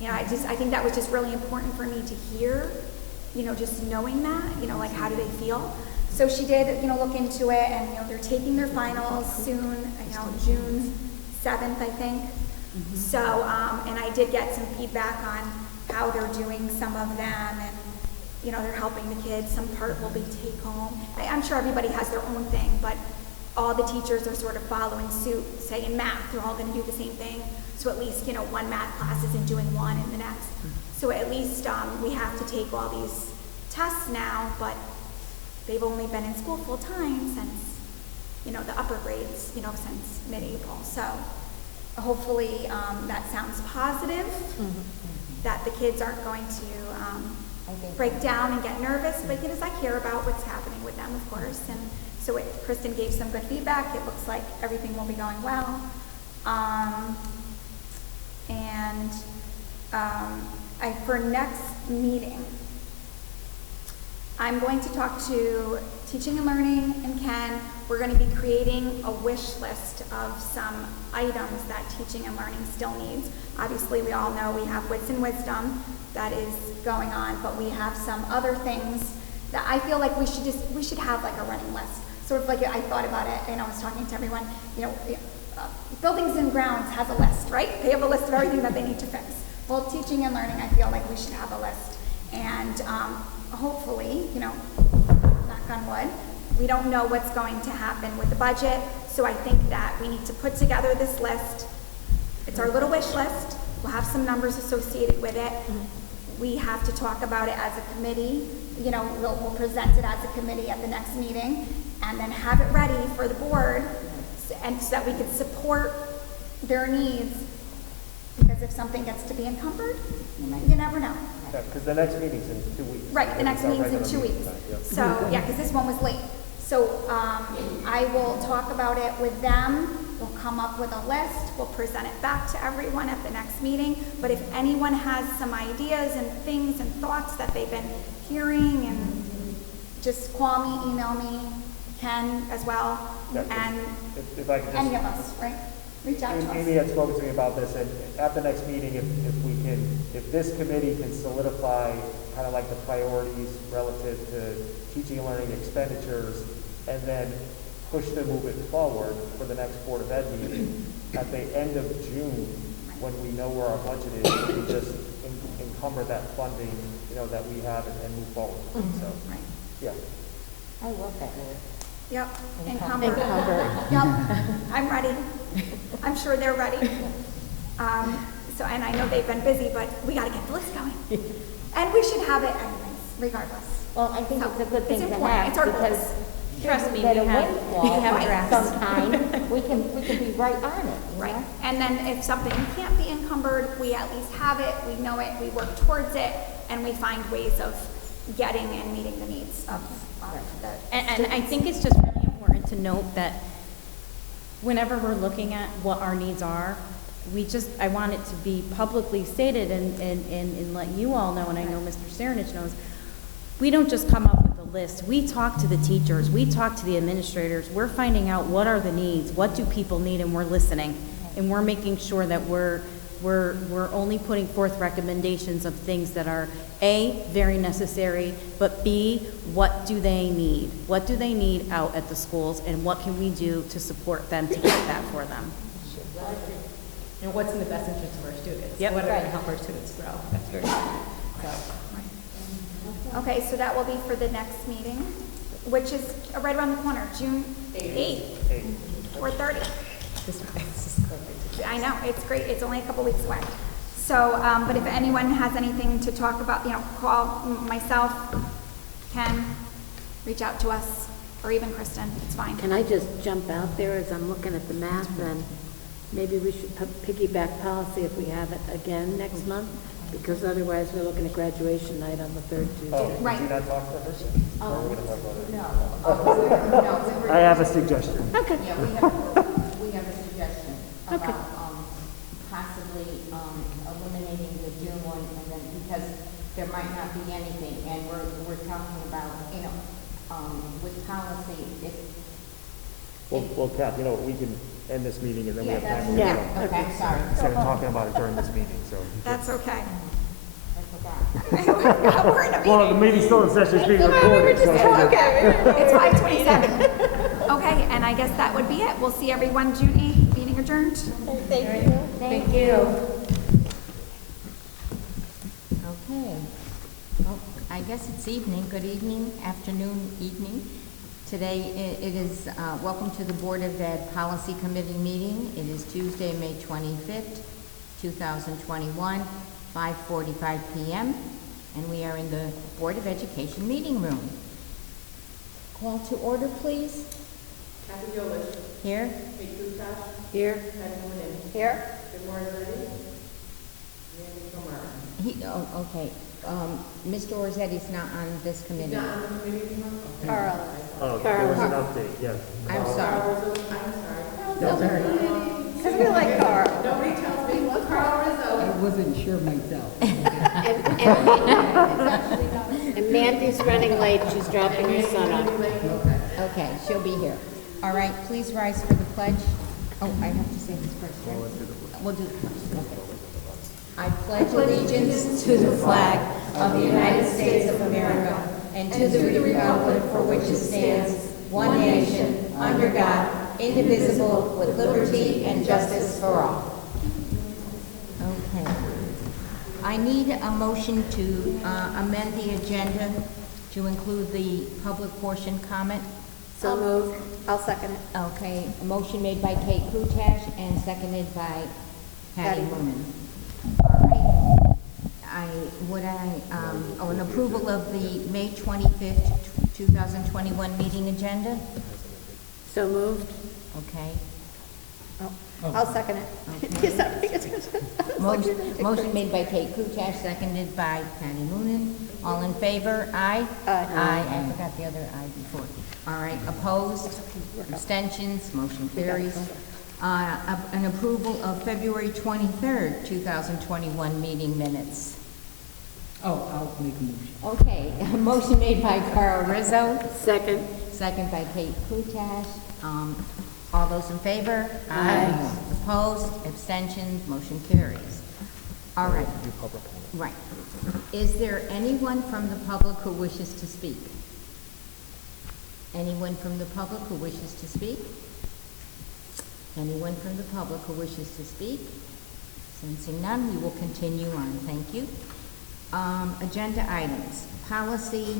You know, I think that was just really important for me to hear, you know, just knowing that, you know, like, how do they feel? So she did, you know, look into it, and, you know, they're taking their finals soon, you know, June 7th, I think. So, and I did get some feedback on how they're doing some of them, and, you know, they're helping the kids. Some part will be take home. I'm sure everybody has their own thing, but all the teachers are sort of following suit. Say in math, they're all going to do the same thing. So at least, you know, one math class isn't doing one in the next. So at least we have to take all these tests now, but they've only been in school full time since, you know, the upper grades, you know, since mid-April. So hopefully that sounds positive, that the kids aren't going to break down and get nervous, but because I care about what's happening with them, of course. And so Kristen gave some good feedback. It looks like everything will be going well. For next meeting, I'm going to talk to Teaching and Learning and Ken. We're going to be creating a wish list of some items that Teaching and Learning still needs. Obviously, we all know we have Wits and Wisdom that is going on, but we have some other things that I feel like we should have like a running list. Sort of like I thought about it, and I was talking to everyone, you know, Buildings and Grounds has a list, right? They have a list of everything that they need to fix. Well, Teaching and Learning, I feel like we should have a list. And hopefully, you know, knock on wood, we don't know what's going to happen with the budget, so I think that we need to put together this list. It's our little wish list. We'll have some numbers associated with it. We have to talk about it as a committee. You know, we'll present it as a committee at the next meeting, and then have it ready for the board, and so that we can support their needs. Because if something gets to be encumbered, you never know. Yeah, because the next meeting's in 2 weeks. Right, the next meeting's in 2 weeks. So, yeah, because this one was late. So I will talk about it with them. We'll come up with a list. We'll present it back to everyone at the next meeting. But if anyone has some ideas and things and thoughts that they've been hearing and just call me, email me, Ken as well, Yeah, and if I could just. any of us, right? Reach out to Amy us. had spoken to me about this, and at the next meeting, if this committee can solidify kind of like the priorities relative to teaching and learning expenditures, and then push to move it forward for the next Board of Ed meeting, at the end of June, when we know where our budget is, we just encumber that funding, that we have and move forward. So, Right. yeah. I love that word. Yep, Encumber. encumbered. Yep, I'm ready. I'm sure they're ready. So, and I know they've been busy, but we gotta get the list going. And we should have it anyways, regardless. Well, I think So, it's a good thing it's to important. have It's our because goals. Trust me, get a we have windfall drafts. sometime, we can be right on it, you Right, know? and then if something can't be encumbered, we at least have it, we know it, we work towards it, and we find ways of getting and meeting the needs of the. And I think it's just really important to note that whenever we're looking at what our needs are, I want it to be publicly stated and let you all know, and I know Mr. Saranich knows, we don't just come up with a list. We talk to the teachers, we talk to the administrators, we're finding out what are the needs, what do people need, and we're listening. And we're making sure that we're only putting forth recommendations of things that are A, very necessary, but B, what do they need? What do they need out at the schools, and what can we do to support them to get that for them? And what's in the best interest of our students? Yep. What are going to help our students grow? That's very important. So. Okay, so that will be for the next meeting, which is right around the corner, June 8th, 4:30. This is perfect. I know, it's great, it's only a couple weeks away. So, but if anyone has anything to talk about, call myself, Ken, reach out to us, or even Kristen, it's fine. Can I just jump out there as I'm looking at the math, and maybe we should piggyback policy if we have it again next month? Because otherwise, we're looking at graduation night on the third Tuesday. Oh, Right. did you not talk to her? Or we're gonna talk about it? No. I have a suggestion. Okay. Yeah, we have a suggestion about, possibly, eliminating the June one, and then, because there might not be anything, and we're talking about, with policy, if. Well, Kath, we can end this meeting and then we have time. Yeah. Okay, sorry. Instead of talking about it during this meeting, so. That's okay. I forgot. We're in a Well, the meeting's still in session, it's being recorded, so. It's 5:27. Okay, and I guess that would be it. We'll see everyone June 8th, meeting adjourned. Thank you. Thank you. Okay. Well, I guess it's evening. Good evening, afternoon, evening. Today it is, welcome to the Board of Ed Policy Committee meeting. It is Tuesday, May 25th, 2021, 5:45 p.m., and we are in the Board of Education meeting room. Call to order, please. Kathy Gillish. Here. Kate Kutas. Here. Patty Noonan. Here? Good morning, Lenny. Randy Kumar. Okay. Mr. Orzetti's not on this committee. Not on the committee anymore? Carl. Oh, there was an update, yes. I'm sorry. I'm sorry. Because we like Carl. Nobody tells me what Carl Rizzo. I wasn't sure myself. And Mandy's running late, she's dropping her son off. Okay, she'll be here. All right, please rise for the pledge. Oh, I have to say this first, right? We'll do the pledge. Okay. I pledge allegiance to the flag of the United States of America and to the republic for which it stands, one nation, under God, indivisible, with liberty and justice for all. Okay. I need a motion to amend the agenda to include the public portion comment. So moved. I'll second it. Okay, a motion made by Kate Kutash and seconded by Patty Moonen. All right. An approval of the May 25th, 2021 meeting agenda? So moved. Okay. I'll second it. Okay. Is that what you're gonna do? Motion made by Kate Kutash, seconded by Patty Moonen. All in favor? Aye? Aye. Aye. I forgot the other aye before. All right, opposed? Abstentions? Motion carries. An approval of February 23rd, 2021 meeting minutes. Oh, I'll make a motion. Okay, a motion made by Carl Rizzo, Second. second by Kate Kutash. All those in favor? Aye. Opposed, abstentions, motion carries. All right. Right. Is there anyone from the public who wishes to speak? Anyone from the public who wishes to speak? Anyone from the public who wishes to speak? Sensing none, we will continue on. Thank you. Agenda items. Policy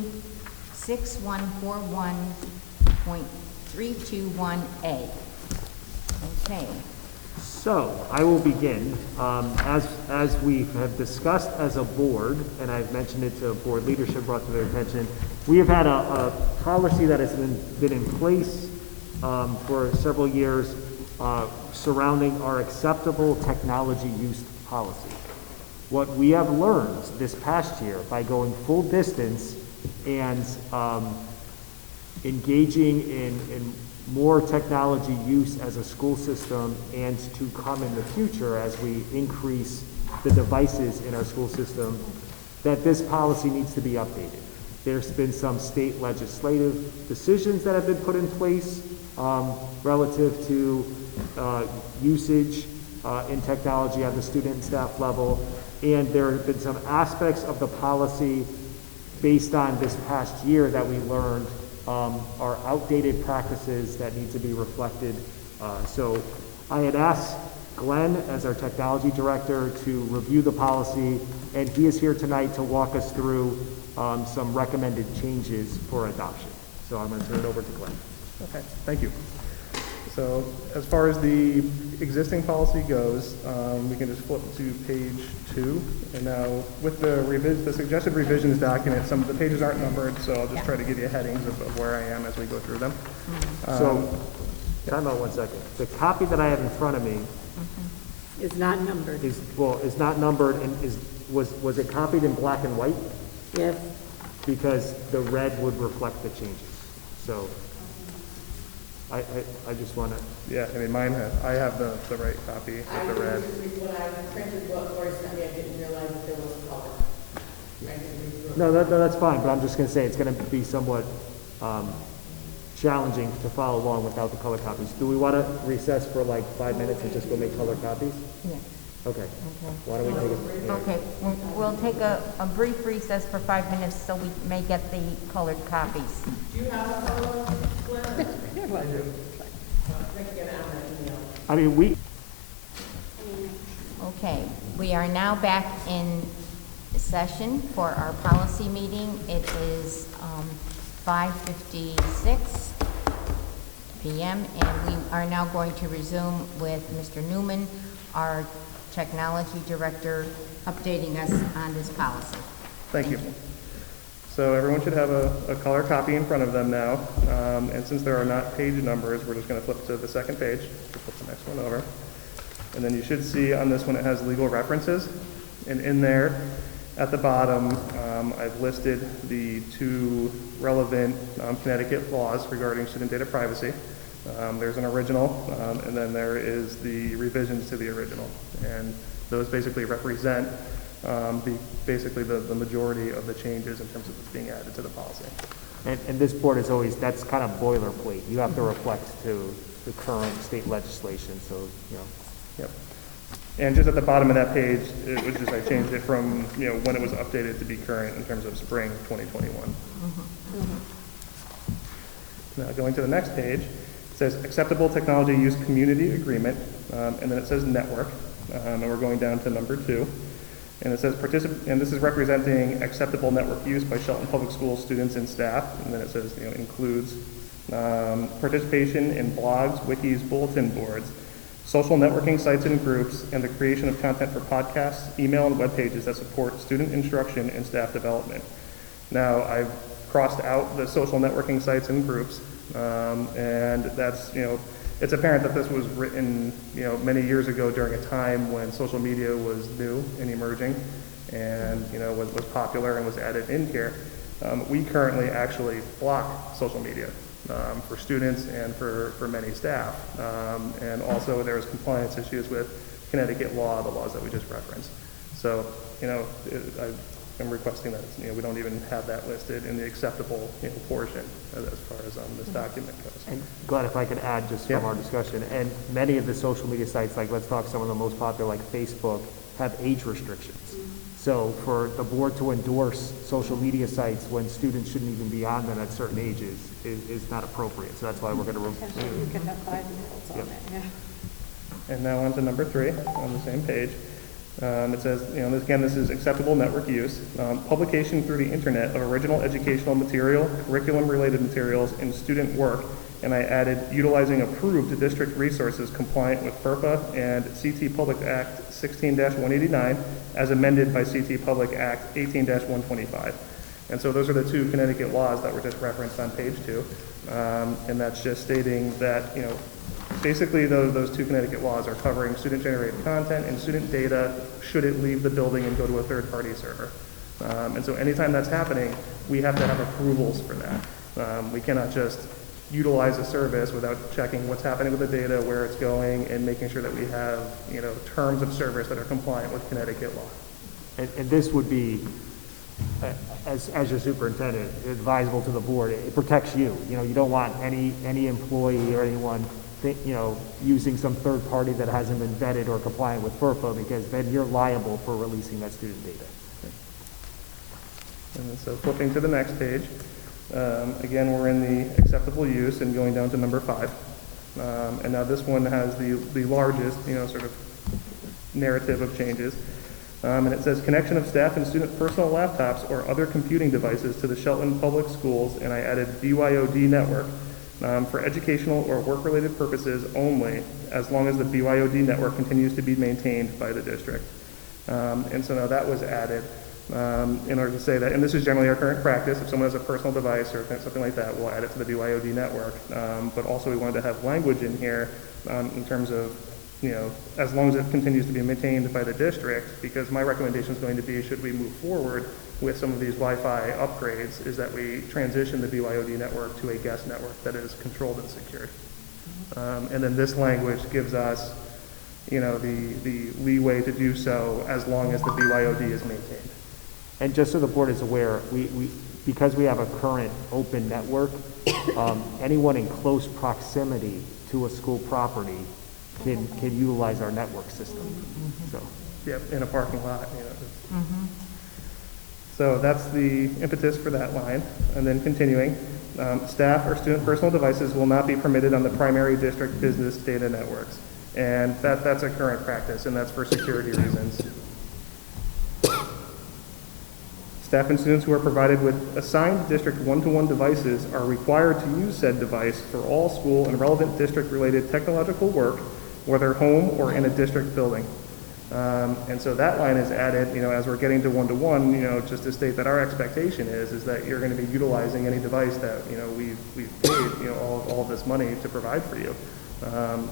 6141.321A. Okay. So, I will begin. As we have discussed as a board, and I've mentioned it to board leadership, brought to their attention, we have had a policy that has been in place for several years surrounding our acceptable technology use policy. What we have learned this past year by going full distance and engaging in more technology use as a school system and to come in the future as we increase the devices in our school system, that this policy needs to be updated. There's been some state legislative decisions that have been put in place relative to usage in technology at the student and staff level, and there have been some aspects of the policy based on this past year that we learned are outdated practices that need to be reflected. So I had asked Glenn, as our technology director, to review the policy, and he is here tonight to walk us through some recommended changes for adoption. So I'm going to turn it over to Glenn. Okay, thank you. So as far as the existing policy goes, we can just flip to page 2. And now with the suggested revisions document, some of the pages aren't numbered, so I'll just try to give you headings of where I am as we go through them. So, time out 1 second. The copy that I have in front of me Is not numbered. is not numbered, and was it copied in black and white? Yes. Because the red would reflect the changes. So I just want to, Yeah, I mean, I have the right copy with the red. When I printed what Lori sent me, I didn't realize that there was color. I didn't read through it. no, that's fine, but I'm just going to say it's going to be somewhat challenging to follow along without the color copies. Do we want to recess for like 5 minutes and just go make color copies? Yes. Okay. Why don't we take it? Yeah. Okay, we'll take a brief recess for 5 minutes so we may get the colored copies. Do you have a color, Glenn? I do. I can get it on that email. I mean, we, Okay, we are now back in session for our policy meeting. It is 5:56 p.m. and we are now going to resume with Mr. Newman, our technology director, updating us on this policy. Thank you. So everyone should have a color copy in front of them now. And since there are not page numbers, we're just going to flip to the second page. Flip the next one over. And then you should see on this one it has legal references. And in there, at the bottom, I've listed the 2 relevant Connecticut laws regarding student data privacy. There's an original, and then there is the revisions to the original. And those basically represent the majority of the changes in terms of what's being added to the policy. and this board is always, that's kind of boilerplate. You have to reflect to the current state legislation, so, you know. Yep. And just at the bottom of that page, it was just, I changed it from, when it was updated to be current in terms of spring 2021. Now, going to the next page, it says acceptable technology use community agreement, and then it says network, and we're going down to number 2. And it says and this is representing acceptable network use by Shelton Public Schools students and staff, and then it says, includes participation in blogs, wikis, bulletin boards, social networking sites and groups, and the creation of content for podcasts, email, and web pages that support student instruction and staff development. Now, I've crossed out the social networking sites and groups, and that's, it's apparent that this was written, many years ago during a time when social media was new and emerging and, was popular and was added in here. We currently actually block social media for students and for many staff. And also there's compliance issues with Connecticut law, the laws that we just referenced. So, I'm requesting that, we don't even have that listed in the acceptable, portion as far as this document goes. And Glenn, if I could add just from Yeah. our discussion, and many of the social media sites, like let's talk some of the most popular like Facebook, have age restrictions. So for the board to endorse social media sites when students shouldn't even be on them at certain ages is not appropriate. So that's why we're going to Potentially, you could have 5-year-olds on Yep. it, yeah. And now on to number 3 on the same page. It says, this is acceptable network use. Publication through the internet of original educational material, curriculum-related materials, and student work. And I added utilizing approved district resources compliant with FERPA and CT Public Act 16-189 as amended by CT Public Act 18-125. And so those are the 2 Connecticut laws that were just referenced on page 2. And that's just stating that, basically those 2 Connecticut laws are covering student-generated content and student data should it leave the building and go to a third-party server. And so anytime that's happening, we have to have approvals for that. We cannot just utilize a service without checking what's happening with the data, where it's going, and making sure that we have, terms of service that are compliant with Connecticut law. And this would be, as your superintendent, advisable to the board. It protects you. You don't want any employee or anyone, using some third party that hasn't been vetted or compliant with FERPA, because then you're liable for releasing that student data. And so flipping to the next page, again, we're in the acceptable use and going down to number 5. And now this one has the largest, sort of narrative of changes. And it says connection of staff and student personal laptops or other computing devices to the Shelton Public Schools, and I added BYOD network for educational or work-related purposes only, as long as the BYOD network continues to be maintained by the district. And so now that was added in order to say that, and this is generally our current practice, if someone has a personal device or something like that, we'll add it to the BYOD network. But also we wanted to have language in here in terms of, as long as it continues to be maintained by the district, because my recommendation is going to be, should we move forward with some of these Wi-Fi upgrades, is that we transition the BYOD network to a guest network that is controlled and secured. And then this language gives us, the leeway to do so as long as the BYOD is maintained. And just so the board is aware, because we have a current open network, anyone in close proximity to a school property can utilize our network system. So, yep, in a parking lot. So that's the impetus for that line. And then continuing, staff or student personal devices will not be permitted on the primary district business data networks. And that's a current practice, and that's for security reasons. Staff and students who are provided with assigned district one-to-one devices are required to use said device for all school and relevant district-related technological work, whether home or in a district building. And so that line is added, as we're getting to one-to-one, just to state that our expectation is that you're going to be utilizing any device that, we've paid, all of this money to provide for you,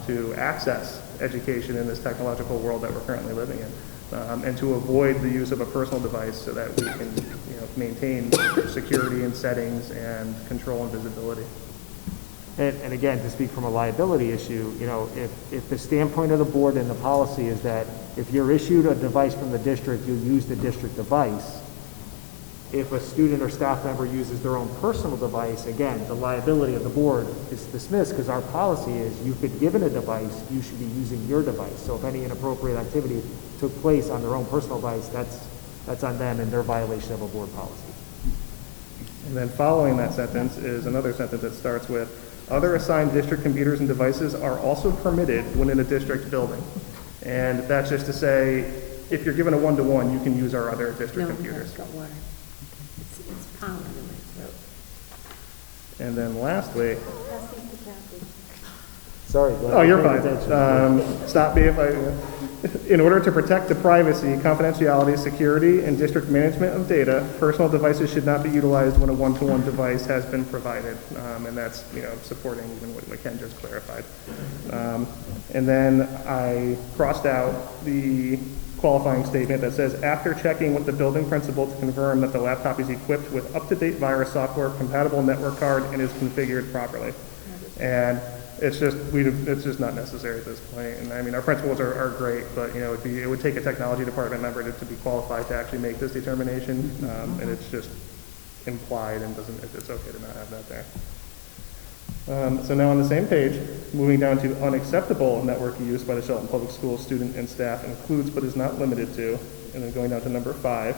to access education in this technological world that we're currently living in. And to avoid the use of a personal device so that we can, maintain security and settings and control and visibility. and again, to speak from a liability issue, if the standpoint of the board and the policy is that if you're issued a device from the district, you use the district device. If a student or staff member uses their own personal device, again, the liability of the board is dismissed because our policy is you've been given a device, you should be using your device. So if any inappropriate activity took place on their own personal device, that's on them and their violation of a board policy. And then following that sentence is another sentence that starts with, other assigned district computers and devices are also permitted when in a district building. And that's just to say, if you're given a one-to-one, you can use our other district computers. It's got water. It's pollen in my throat. And then lastly, Sorry, Glenn. oh, you're Paying attention. fine. Stop me if I, in order to protect the privacy, confidentiality, security, and district management of data, personal devices should not be utilized when a one-to-one device has been provided. And that's, supporting even what Ken just clarified. And then I crossed out the qualifying statement that says, after checking with the building principal to confirm that the laptop is equipped with up-to-date virus software, compatible network card, and is configured properly. And it's just not necessary at this point. And I mean, our principals are great, but you know, it would take a technology department member to be qualified to actually make this determination. And it's just implied and it's okay to not have that there. So now on the same page, moving down to unacceptable network use by the Shelton Public Schools student and staff includes but is not limited to, and then going down to number 5,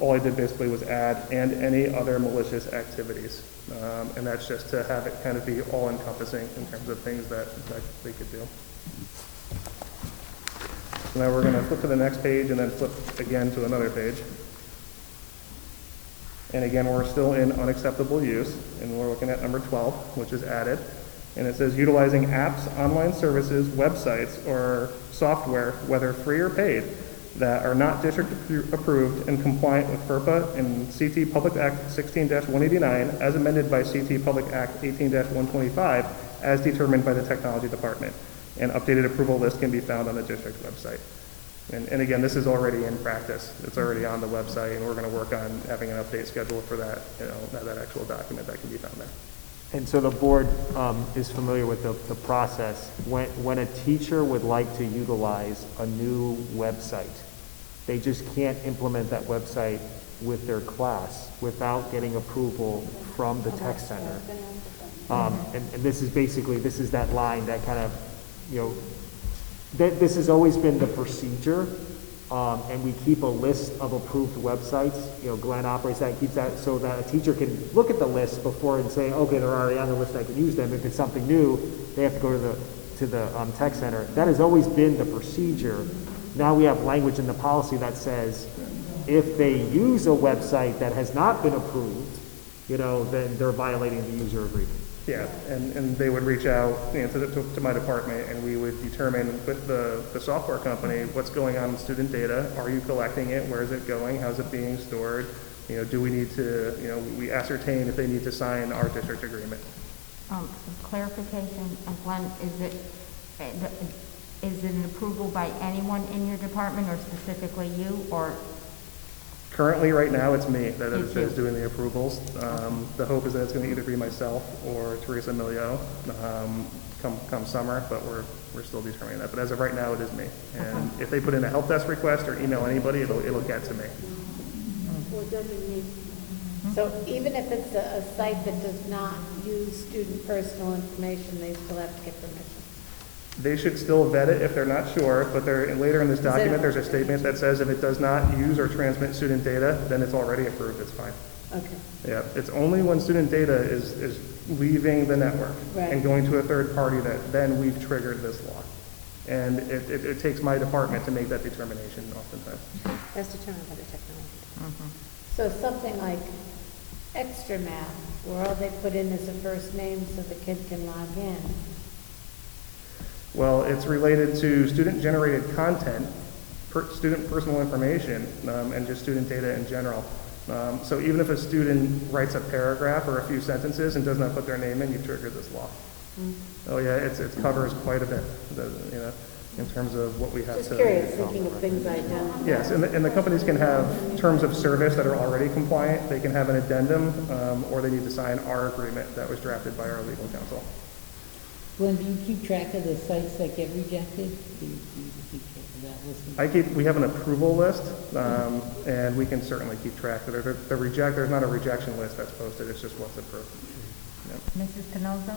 all I did basically was add and any other malicious activities. And that's just to have it kind of be all encompassing in terms of things that they could do. So now we're going to flip to the next page and then flip again to another page. And again, we're still in unacceptable use, and we're looking at number 12, which is added. And it says utilizing apps, online services, websites, or software, whether free or paid, that are not district approved and compliant with FERPA and CT Public Act 16-189 as amended by CT Public Act 18-125 as determined by the Technology Department. An updated approval list can be found on the district website. And again, this is already in practice. It's already on the website, and we're going to work on having an update scheduled for that, that actual document that can be found there. And so the board is familiar with the process. When a teacher would like to utilize a new website, they just can't implement that website with their class without getting approval from the tech center. And this is basically, this is that line that kind of, this has always been the procedure. And we keep a list of approved websites. Glenn operates that and keeps that so that a teacher can look at the list before and say, okay, they're already on the list, I can use them. If it's something new, they have to go to the tech center. That has always been the procedure. Now we have language in the policy that says if they use a website that has not been approved, then they're violating the user agreement. Yeah, and they would reach out to my department, and we would determine with the software company what's going on with student data. Are you collecting it? Where is it going? How's it being stored? Do we need to, we ascertain if they need to sign our district agreement. Clarification, Glenn, is it an approval by anyone in your department or specifically you, or? Currently, right now, it's me that is doing the approvals. The hope is that it's going to either be myself or Teresa Milio come summer, but we're still determining that. But as of right now, it is me. And if they put in a help desk request or email anybody, it'll get to me. Or designate. So even if it's a site that does not use student personal information, they still have to get permission? They should still vet it if they're not sure, but later in this document, there's a statement that says if it does not use or transmit student data, then it's already approved, it's fine. Okay. Yeah, it's only when student data is leaving the network and going to a third party that then we've triggered this law. And it takes my department to make that determination oftentimes. That's determined by the technology. So something like extra math, where all they put in is a first name so the kid can log in. Well, it's related to student-generated content, student personal information, and just student data in general. So even if a student writes a paragraph or a few sentences and does not put their name in, you trigger this law. Oh yeah, it covers quite a bit, in terms of what we have Just to. curious, thinking of things I've done. Yes, and the companies can have terms of service that are already compliant. They can have an addendum, or they need to sign our agreement that was drafted by our legal counsel. Glenn, do you keep track of the sites that get rejected? Do you keep track of that list? We have an approval list, and we can certainly keep track of it. There's not a rejection list that's posted, it's just what's approved. Yep. Mrs. Canosa?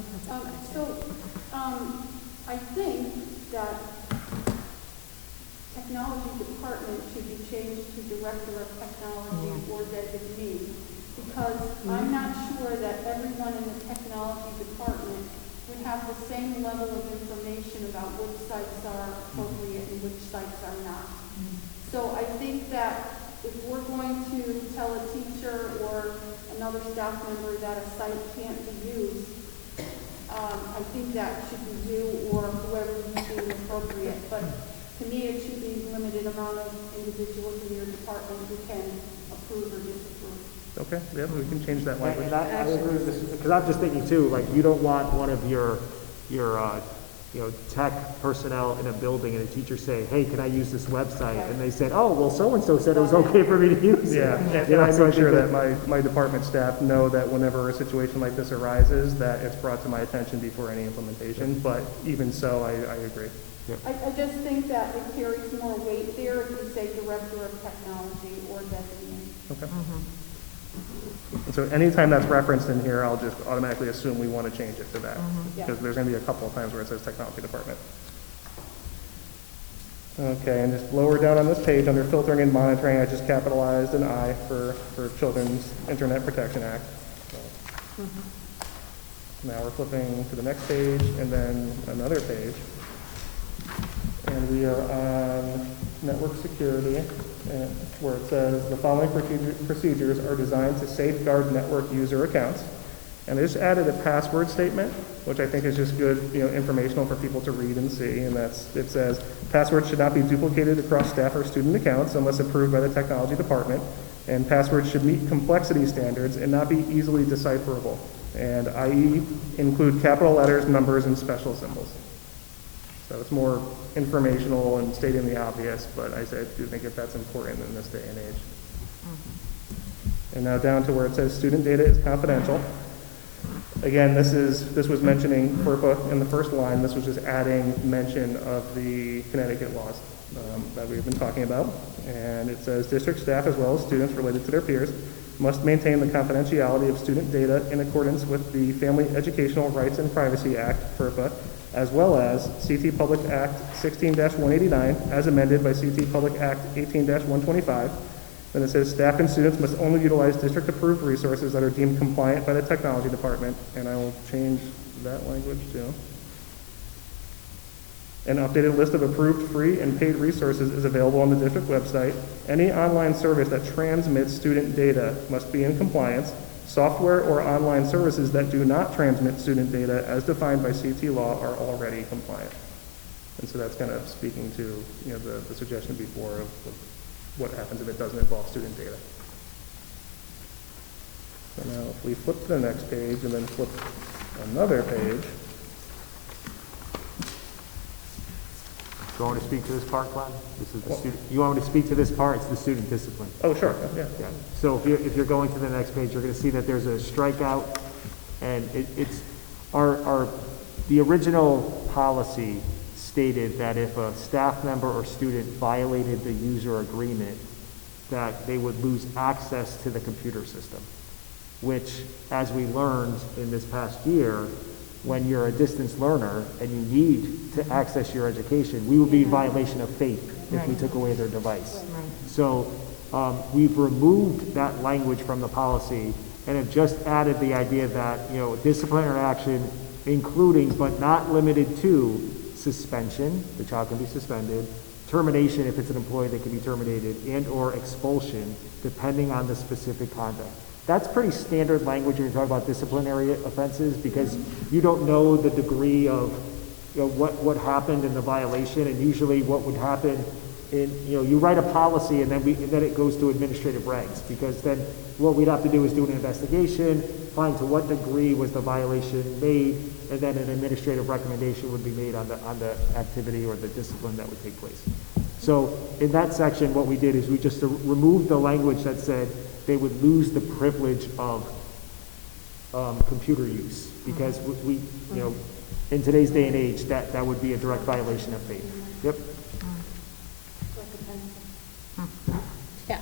I think that technology department should be changed to director of technology or designee, because I'm not sure that everyone in the technology department would have the same level of information about which sites are appropriate and which sites are not. So I think that if we're going to tell a teacher or another staff member that a site can't be used, I think that should be you or whoever you deem appropriate. But to me, it should be a limited amount of individuals in your department who can approve or disapprove. Okay, yeah, we can change that language. And I agree with this, because I'm just thinking too, like, you don't want one of your tech personnel in a building and a teacher say, hey, can I use this website? And they said, oh, well, so-and-so said it was okay for me to use it. Yeah, and I make sure that my department staff know that whenever a situation like this arises, that it's brought to my attention before any implementation, but even so, I agree. I just think that it carries more weight there if you say director of technology or designee. Okay. And so anytime that's referenced in here, I'll just automatically assume we want to change it to that, because there's going to be a couple of times where it says technology department. Okay, and just lower down on this page, under filtering and monitoring, I just capitalized an I for Children's Internet Protection Act. So now we're flipping to the next page, and then another page. And we are on network security, where it says the following procedures are designed to safeguard network user accounts. And I just added a password statement, which I think is just good, informational for people to read and see. And it says passwords should not be duplicated across staff or student accounts unless approved by the technology department. And passwords should meet complexity standards and not be easily decipherable. And i.e. include capital letters, numbers, and special symbols. So it's more informational and stating the obvious, but I do think that that's important in this day and age. And now down to where it says student data is confidential. Again, this was mentioning FERPA in the first line. This was just adding mention of the Connecticut laws that we've been talking about. And it says district staff as well as students related to their peers must maintain the confidentiality of student data in accordance with the Family Educational Rights and Privacy Act, FERPA, as well as CT Public Act 16-189, as amended by CT Public Act 18-125. Then it says staff and students must only utilize district-approved resources that are deemed compliant by the technology department, and I will change that language too. An updated list of approved free and paid resources is available on the district website. Any online service that transmits student data must be in compliance. Software or online services that do not transmit student data as defined by CT law are already compliant. And so that's kind of speaking to the suggestion before of what happens if it doesn't involve student data. So now if we flip to the next page and then flip another page. Do you want me to speak to this part, Glenn? This is the student. You want me to speak to this part? It's the student discipline. Oh, sure. Yeah. So if you're going to the next page, you're going to see that there's a strikeout, and it's the original policy stated that if a staff member or student violated the user agreement, that they would lose access to the computer system, which, as we learned in this past year, when you're a distance learner and you need to access your education, we would be in violation of FAPE if we took away their device. So we've removed that language from the policy and have just added the idea that, disciplinary action, including but not limited to suspension, the child can be suspended, termination if it's an employee that can be terminated, and or expulsion, depending on the specific conduct. That's pretty standard language when you're talking about disciplinary offenses, because you don't know the degree of what happened in the violation, and usually what would happen in, you write a policy and then it goes to administrative regs, because then what we'd have to do is do an investigation, find to what degree was the violation made, and then an administrative recommendation would be made on the activity or the discipline that would take place. So in that section, what we did is we just removed the language that said they would lose the privilege of computer use, because we in today's day and age, that would be a direct violation of FAPE. Yep. Yeah.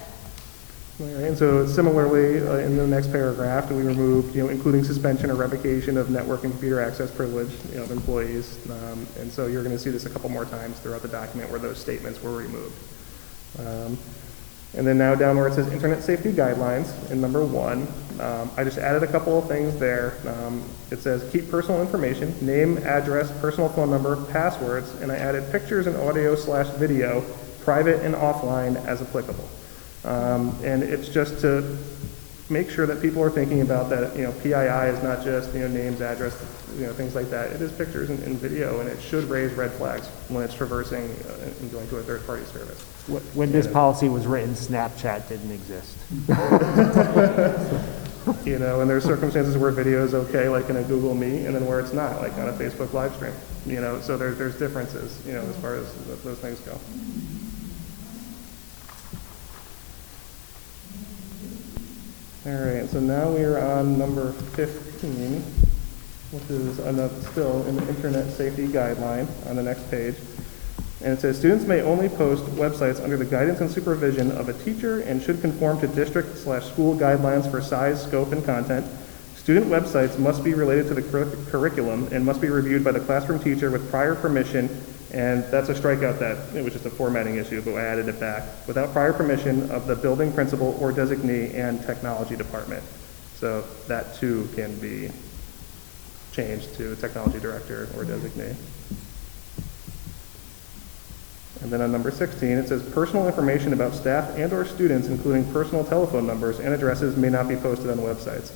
All right, and so similarly, in the next paragraph, we removed, including suspension or revocation of network and computer access privilege, of employees. And so you're going to see this a couple more times throughout the document where those statements were removed. And then now down where it says Internet Safety Guidelines in number 1, I just added a couple of things there. It says keep personal information, name, address, personal phone number, passwords, and I added pictures and audio/video, private and offline as applicable. And it's just to make sure that people are thinking about that, PII is not just, names, address, things like that. It is pictures and video, and it should raise red flags when it's traversing and going to a third-party service. When this policy was written, Snapchat didn't exist. You know, and there's circumstances where video is okay, like in a Google Meet, and then where it's not, like on a Facebook live stream. You know, so there's differences, you know, as far as those things go. All right, so now we are on number 15, which is still in the Internet Safety Guideline on the next page. And it says, students may only post websites under the guidance and supervision of a teacher and should conform to district/school guidelines for size, scope, and content. Student websites must be related to the curriculum and must be reviewed by the classroom teacher with prior permission. And that's a strikeout that, it was just a formatting issue, but I added it back. Without prior permission of the building principal or designee and technology department. So that too can be changed to technology director or designee. And then on number 16, it says personal information about staff and or students, including personal telephone numbers and addresses, may not be posted on websites.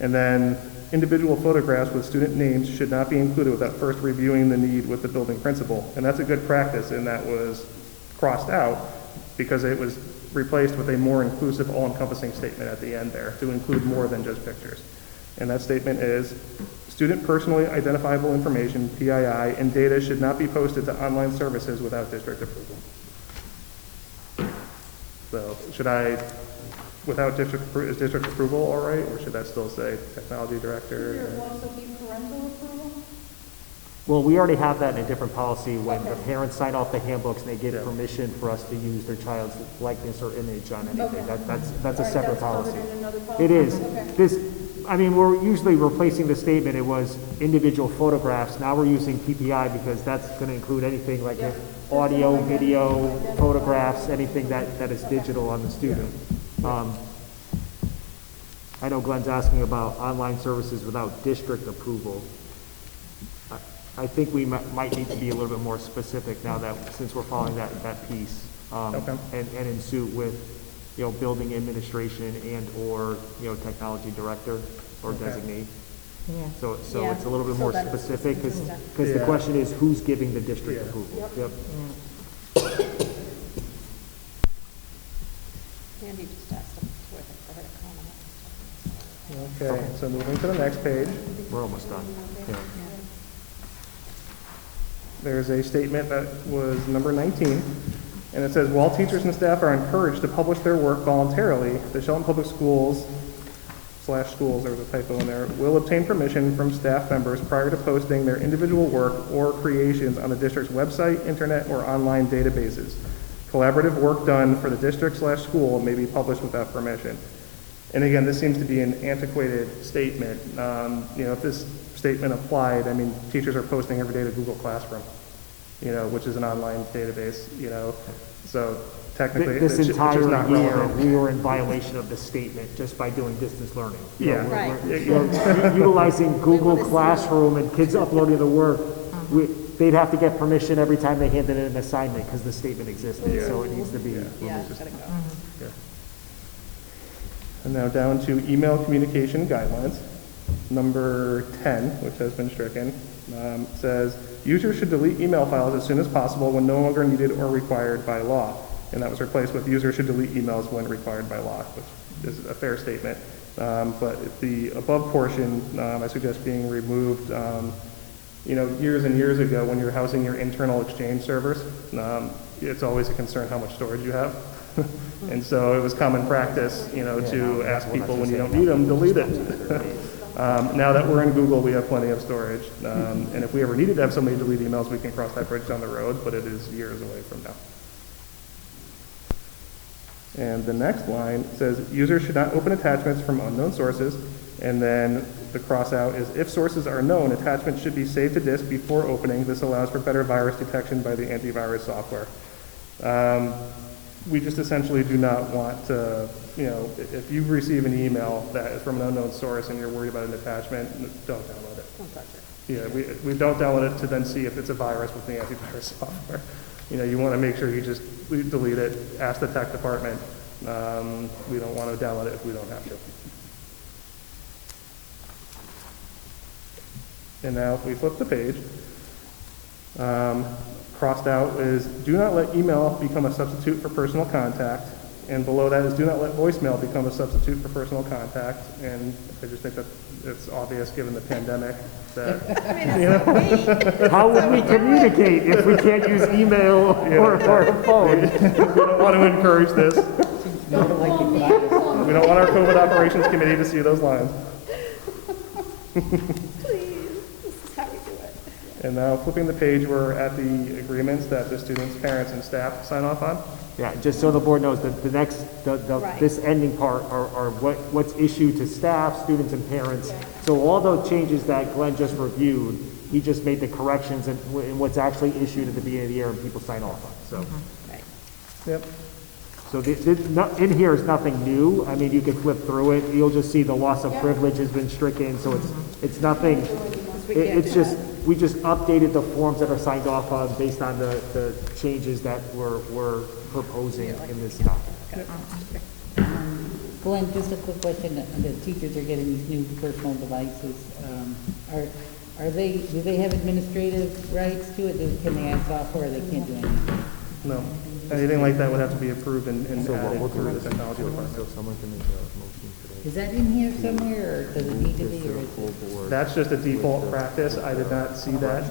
And then individual photographs with student names should not be included without first reviewing the need with the building principal. And that's a good practice, and that was crossed out because it was replaced with a more inclusive, all-encompassing statement at the end there to include more than just pictures. And that statement is, student personally identifiable information, PII, and data should not be posted to online services without district approval. So should I, without is district approval all right, or should that still say technology director? Should there also be parental approval? Well, we already have that in a different policy when the parents sign off the handbooks and they give permission for us to use their child's likeness or image on anything. That's a separate policy. It is. This, I mean, we're usually replacing the statement, it was individual photographs. Now we're using PPI because that's going to include anything like audio, video, photographs, anything that is digital on the student. I know Glenn's asking about online services without district approval. I think we might need to be a little bit more specific now that, since we're following that piece, and in suit with, you know, building administration and or, you know, technology director or designee. Yeah. So it's a little bit more specific because the question is who's giving the district approval. Yep. Andy just asked him for her to comment. Okay, so moving to the next page. We're almost done. Yeah. There's a statement that was number 19, and it says, while teachers and staff are encouraged to publish their work voluntarily, the Shelton Public Schools /schools, there was a typo in there, will obtain permission from staff members prior to posting their individual work or creations on the district's website, internet, or online databases. Collaborative work done for the district /school may be published without permission. And again, this seems to be an antiquated statement. You know, if this statement applied, I mean, teachers are posting every day to Google Classroom, you know, which is an online database, you know, so technically This it's entire just not year, relevant. we were in violation of the statement just by doing distance learning. You know, Yeah. we're utilizing Google Classroom and kids uploading the work. They'd have to get permission every time they handed in an assignment because the statement existed, so it needs to be. Yeah. And now down to email communication guidelines. Number 10, which has been stricken, says, users should delete email files as soon as possible when no longer needed or required by law. And that was replaced with users should delete emails when required by law, which is a fair statement. But the above portion, I suggest being removed. You know, years and years ago, when you're housing your internal Exchange servers, it's always a concern how much storage you have. And so it was common practice, you know, to ask people when you don't need them, delete it. Now that we're in Google, we have plenty of storage. And if we ever needed to have somebody delete emails, we can cross that bridge down the road, but it is years away from now. And the next line says, users should not open attachments from unknown sources. And then the cross out is, if sources are known, attachments should be saved to disk before opening. This allows for better virus detection by the antivirus software. We just essentially do not want to, you know, if you receive an email that is from an unknown source and you're worried about an attachment, don't download it. Don't touch it. Yeah, we don't download it to then see if it's a virus with the antivirus software. You know, you want to make sure you just delete it, ask the tech department. We don't want to download it if we don't have to. And now if we flip the page, crossed out is, do not let email become a substitute for personal contact. And below that is do not let voicemail become a substitute for personal contact. And I just think that it's obvious, given the pandemic, that, you know, How would we communicate if we can't use email or a phone? we don't want to encourage this. We don't want our COVID operations committee to see those lines. And now flipping the page, we're at the agreements that the students, parents, and staff sign off on. Yeah, just so the board knows that the next, this ending part are what's issued to staff, students, and parents. So all those changes that Glenn just reviewed, he just made the corrections in what's actually issued at the beginning of the year and people sign off on, so. Yep. So in here is nothing new. I mean, you can flip through it. You'll just see the loss of privilege has been stricken, so it's nothing. It's just, we just updated the forms that are signed off on based on the changes that we're proposing in this document. Glenn, just a quick question. The teachers are getting these new personal devices. Do they have administrative rights to it? Can they add software or they can't do anything? No. Anything like that would have to be approved and So added we'll through do the technology department. So someone can make a motion today. Is that in here somewhere, or does it need to be, or is Full board. That's just a default practice. I did not see that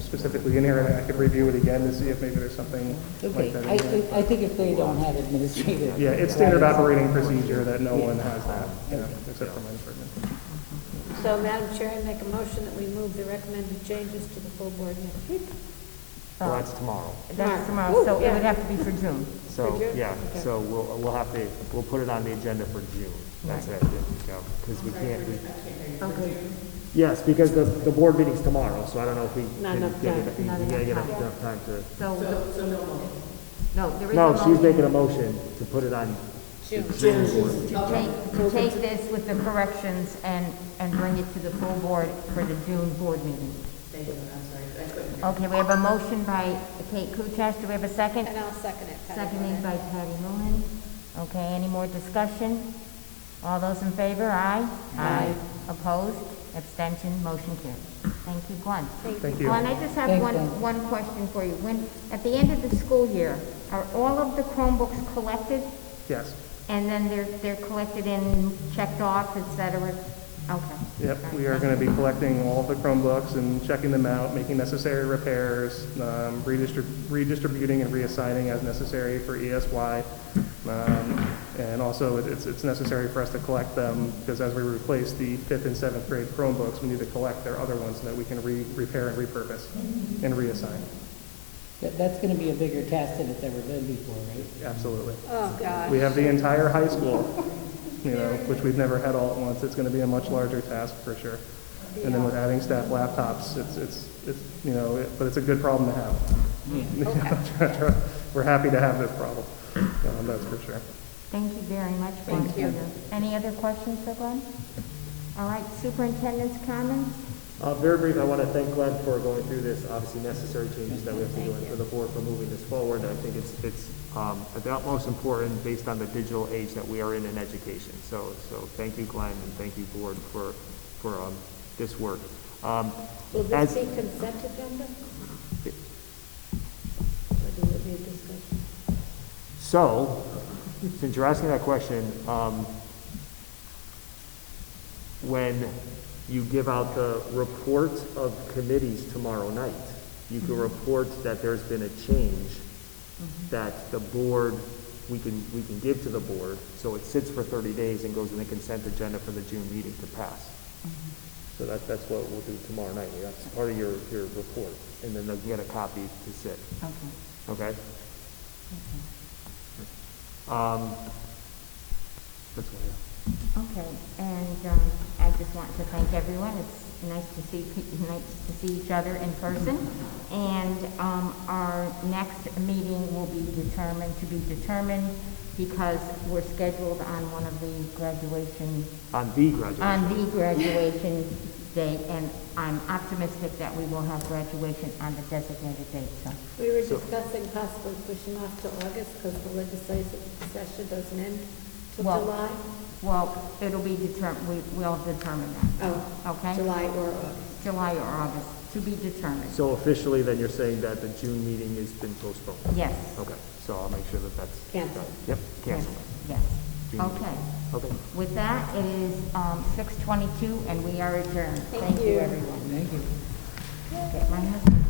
specifically in here, and I could review it again to see if maybe there's something okay? like that in there. I think if they don't have administrative. Yeah, it's standard operating procedure that no one has that, except for my department. So, Madam Chair, I make a motion that we move the recommended changes to the full board next week. Well, that's tomorrow. That's tomorrow, so it would have to be for June. So, For June? yeah, Okay. so we'll put it on the agenda for June. That's it, because we can't, Okay. yes, because the board meeting's tomorrow, so I don't know if we Not can enough get time. it, Not we gotta get enough time. enough time to. So, So no motion. no, there is a No, motion. she's making a motion to put it on the June board. To take this with the corrections and bring it to the full board for the June board meeting. Thank you, I'm sorry, I couldn't hear. Okay, we have a motion by Kate Kuchar. Do we have a second? And I'll second it. Patty. Seconded by Patty Moon. Okay, any more discussion? All those in favor, aye? Aye. Opposed? Abstention? Motion carries. Thank you, Glenn. Thank you. Glenn, I just have Thanks, Glenn. one question for you. When, at the end of the school year, are all of the Chromebooks collected? Yes. And then they're collected and checked off, et cetera? Okay. Yep, we are going to be collecting all the Chromebooks and checking them out, making necessary repairs, redistributing and reassigning as necessary for ESY. And also, it's necessary for us to collect them because as we replace the 5th and 7th grade Chromebooks, we need to collect their other ones so that we can repair and repurpose and reassign. That's gonna be a bigger task than it's ever been before, right? Absolutely. Oh, gosh. We have the entire high school, which we've never had all at once. It's going to be a much larger task for sure. And then with adding staff laptops, it's but it's a good problem to have. We're happy to have this problem. That's for sure. Thank you very much, Glenn. Thank you. Any other questions for Glenn? All right, superintendent's comments? Very brief, I want to thank Glenn for going through this, obviously necessary changes that we have to do, and for the board for moving this forward. And I think it's at the utmost important based on the digital age that we are in education. So thank you, Glenn, and thank you, board, for this work. Will this as- be consent agenda? Or will it be a discussion? So, since you're asking that question, when you give out the report of committees tomorrow night, you can report that there's been a change that the board, we can give to the board, so it sits for 30 days and goes in the consent agenda for the June meeting to pass. So that's what we'll do tomorrow night. That's part of your report, and then they'll get a copy to sit. Okay. Okay? That's what I have. Okay, and I just want to thank everyone. It's nice to see each other in person. And our next meeting will be determined because we're scheduled on one of the graduation. On the graduation. On the graduation date, and I'm optimistic that we will have graduation on the designated date. So, We were discussing possibly pushing off to August because the legislative session doesn't end till Well, July. well, it'll be we'll determine that. Oh, Okay? July or August. July or August. to be determined. So officially, then you're saying that the June meeting has been postponed? Yes. Okay, so I'll make sure that that's. Cancelled. Yep, canceled. Yes. June meeting. Okay. Okay. With that, it is 6:22 and we are adjourned. Thank you. Everyone. Thank you. Okay, my husband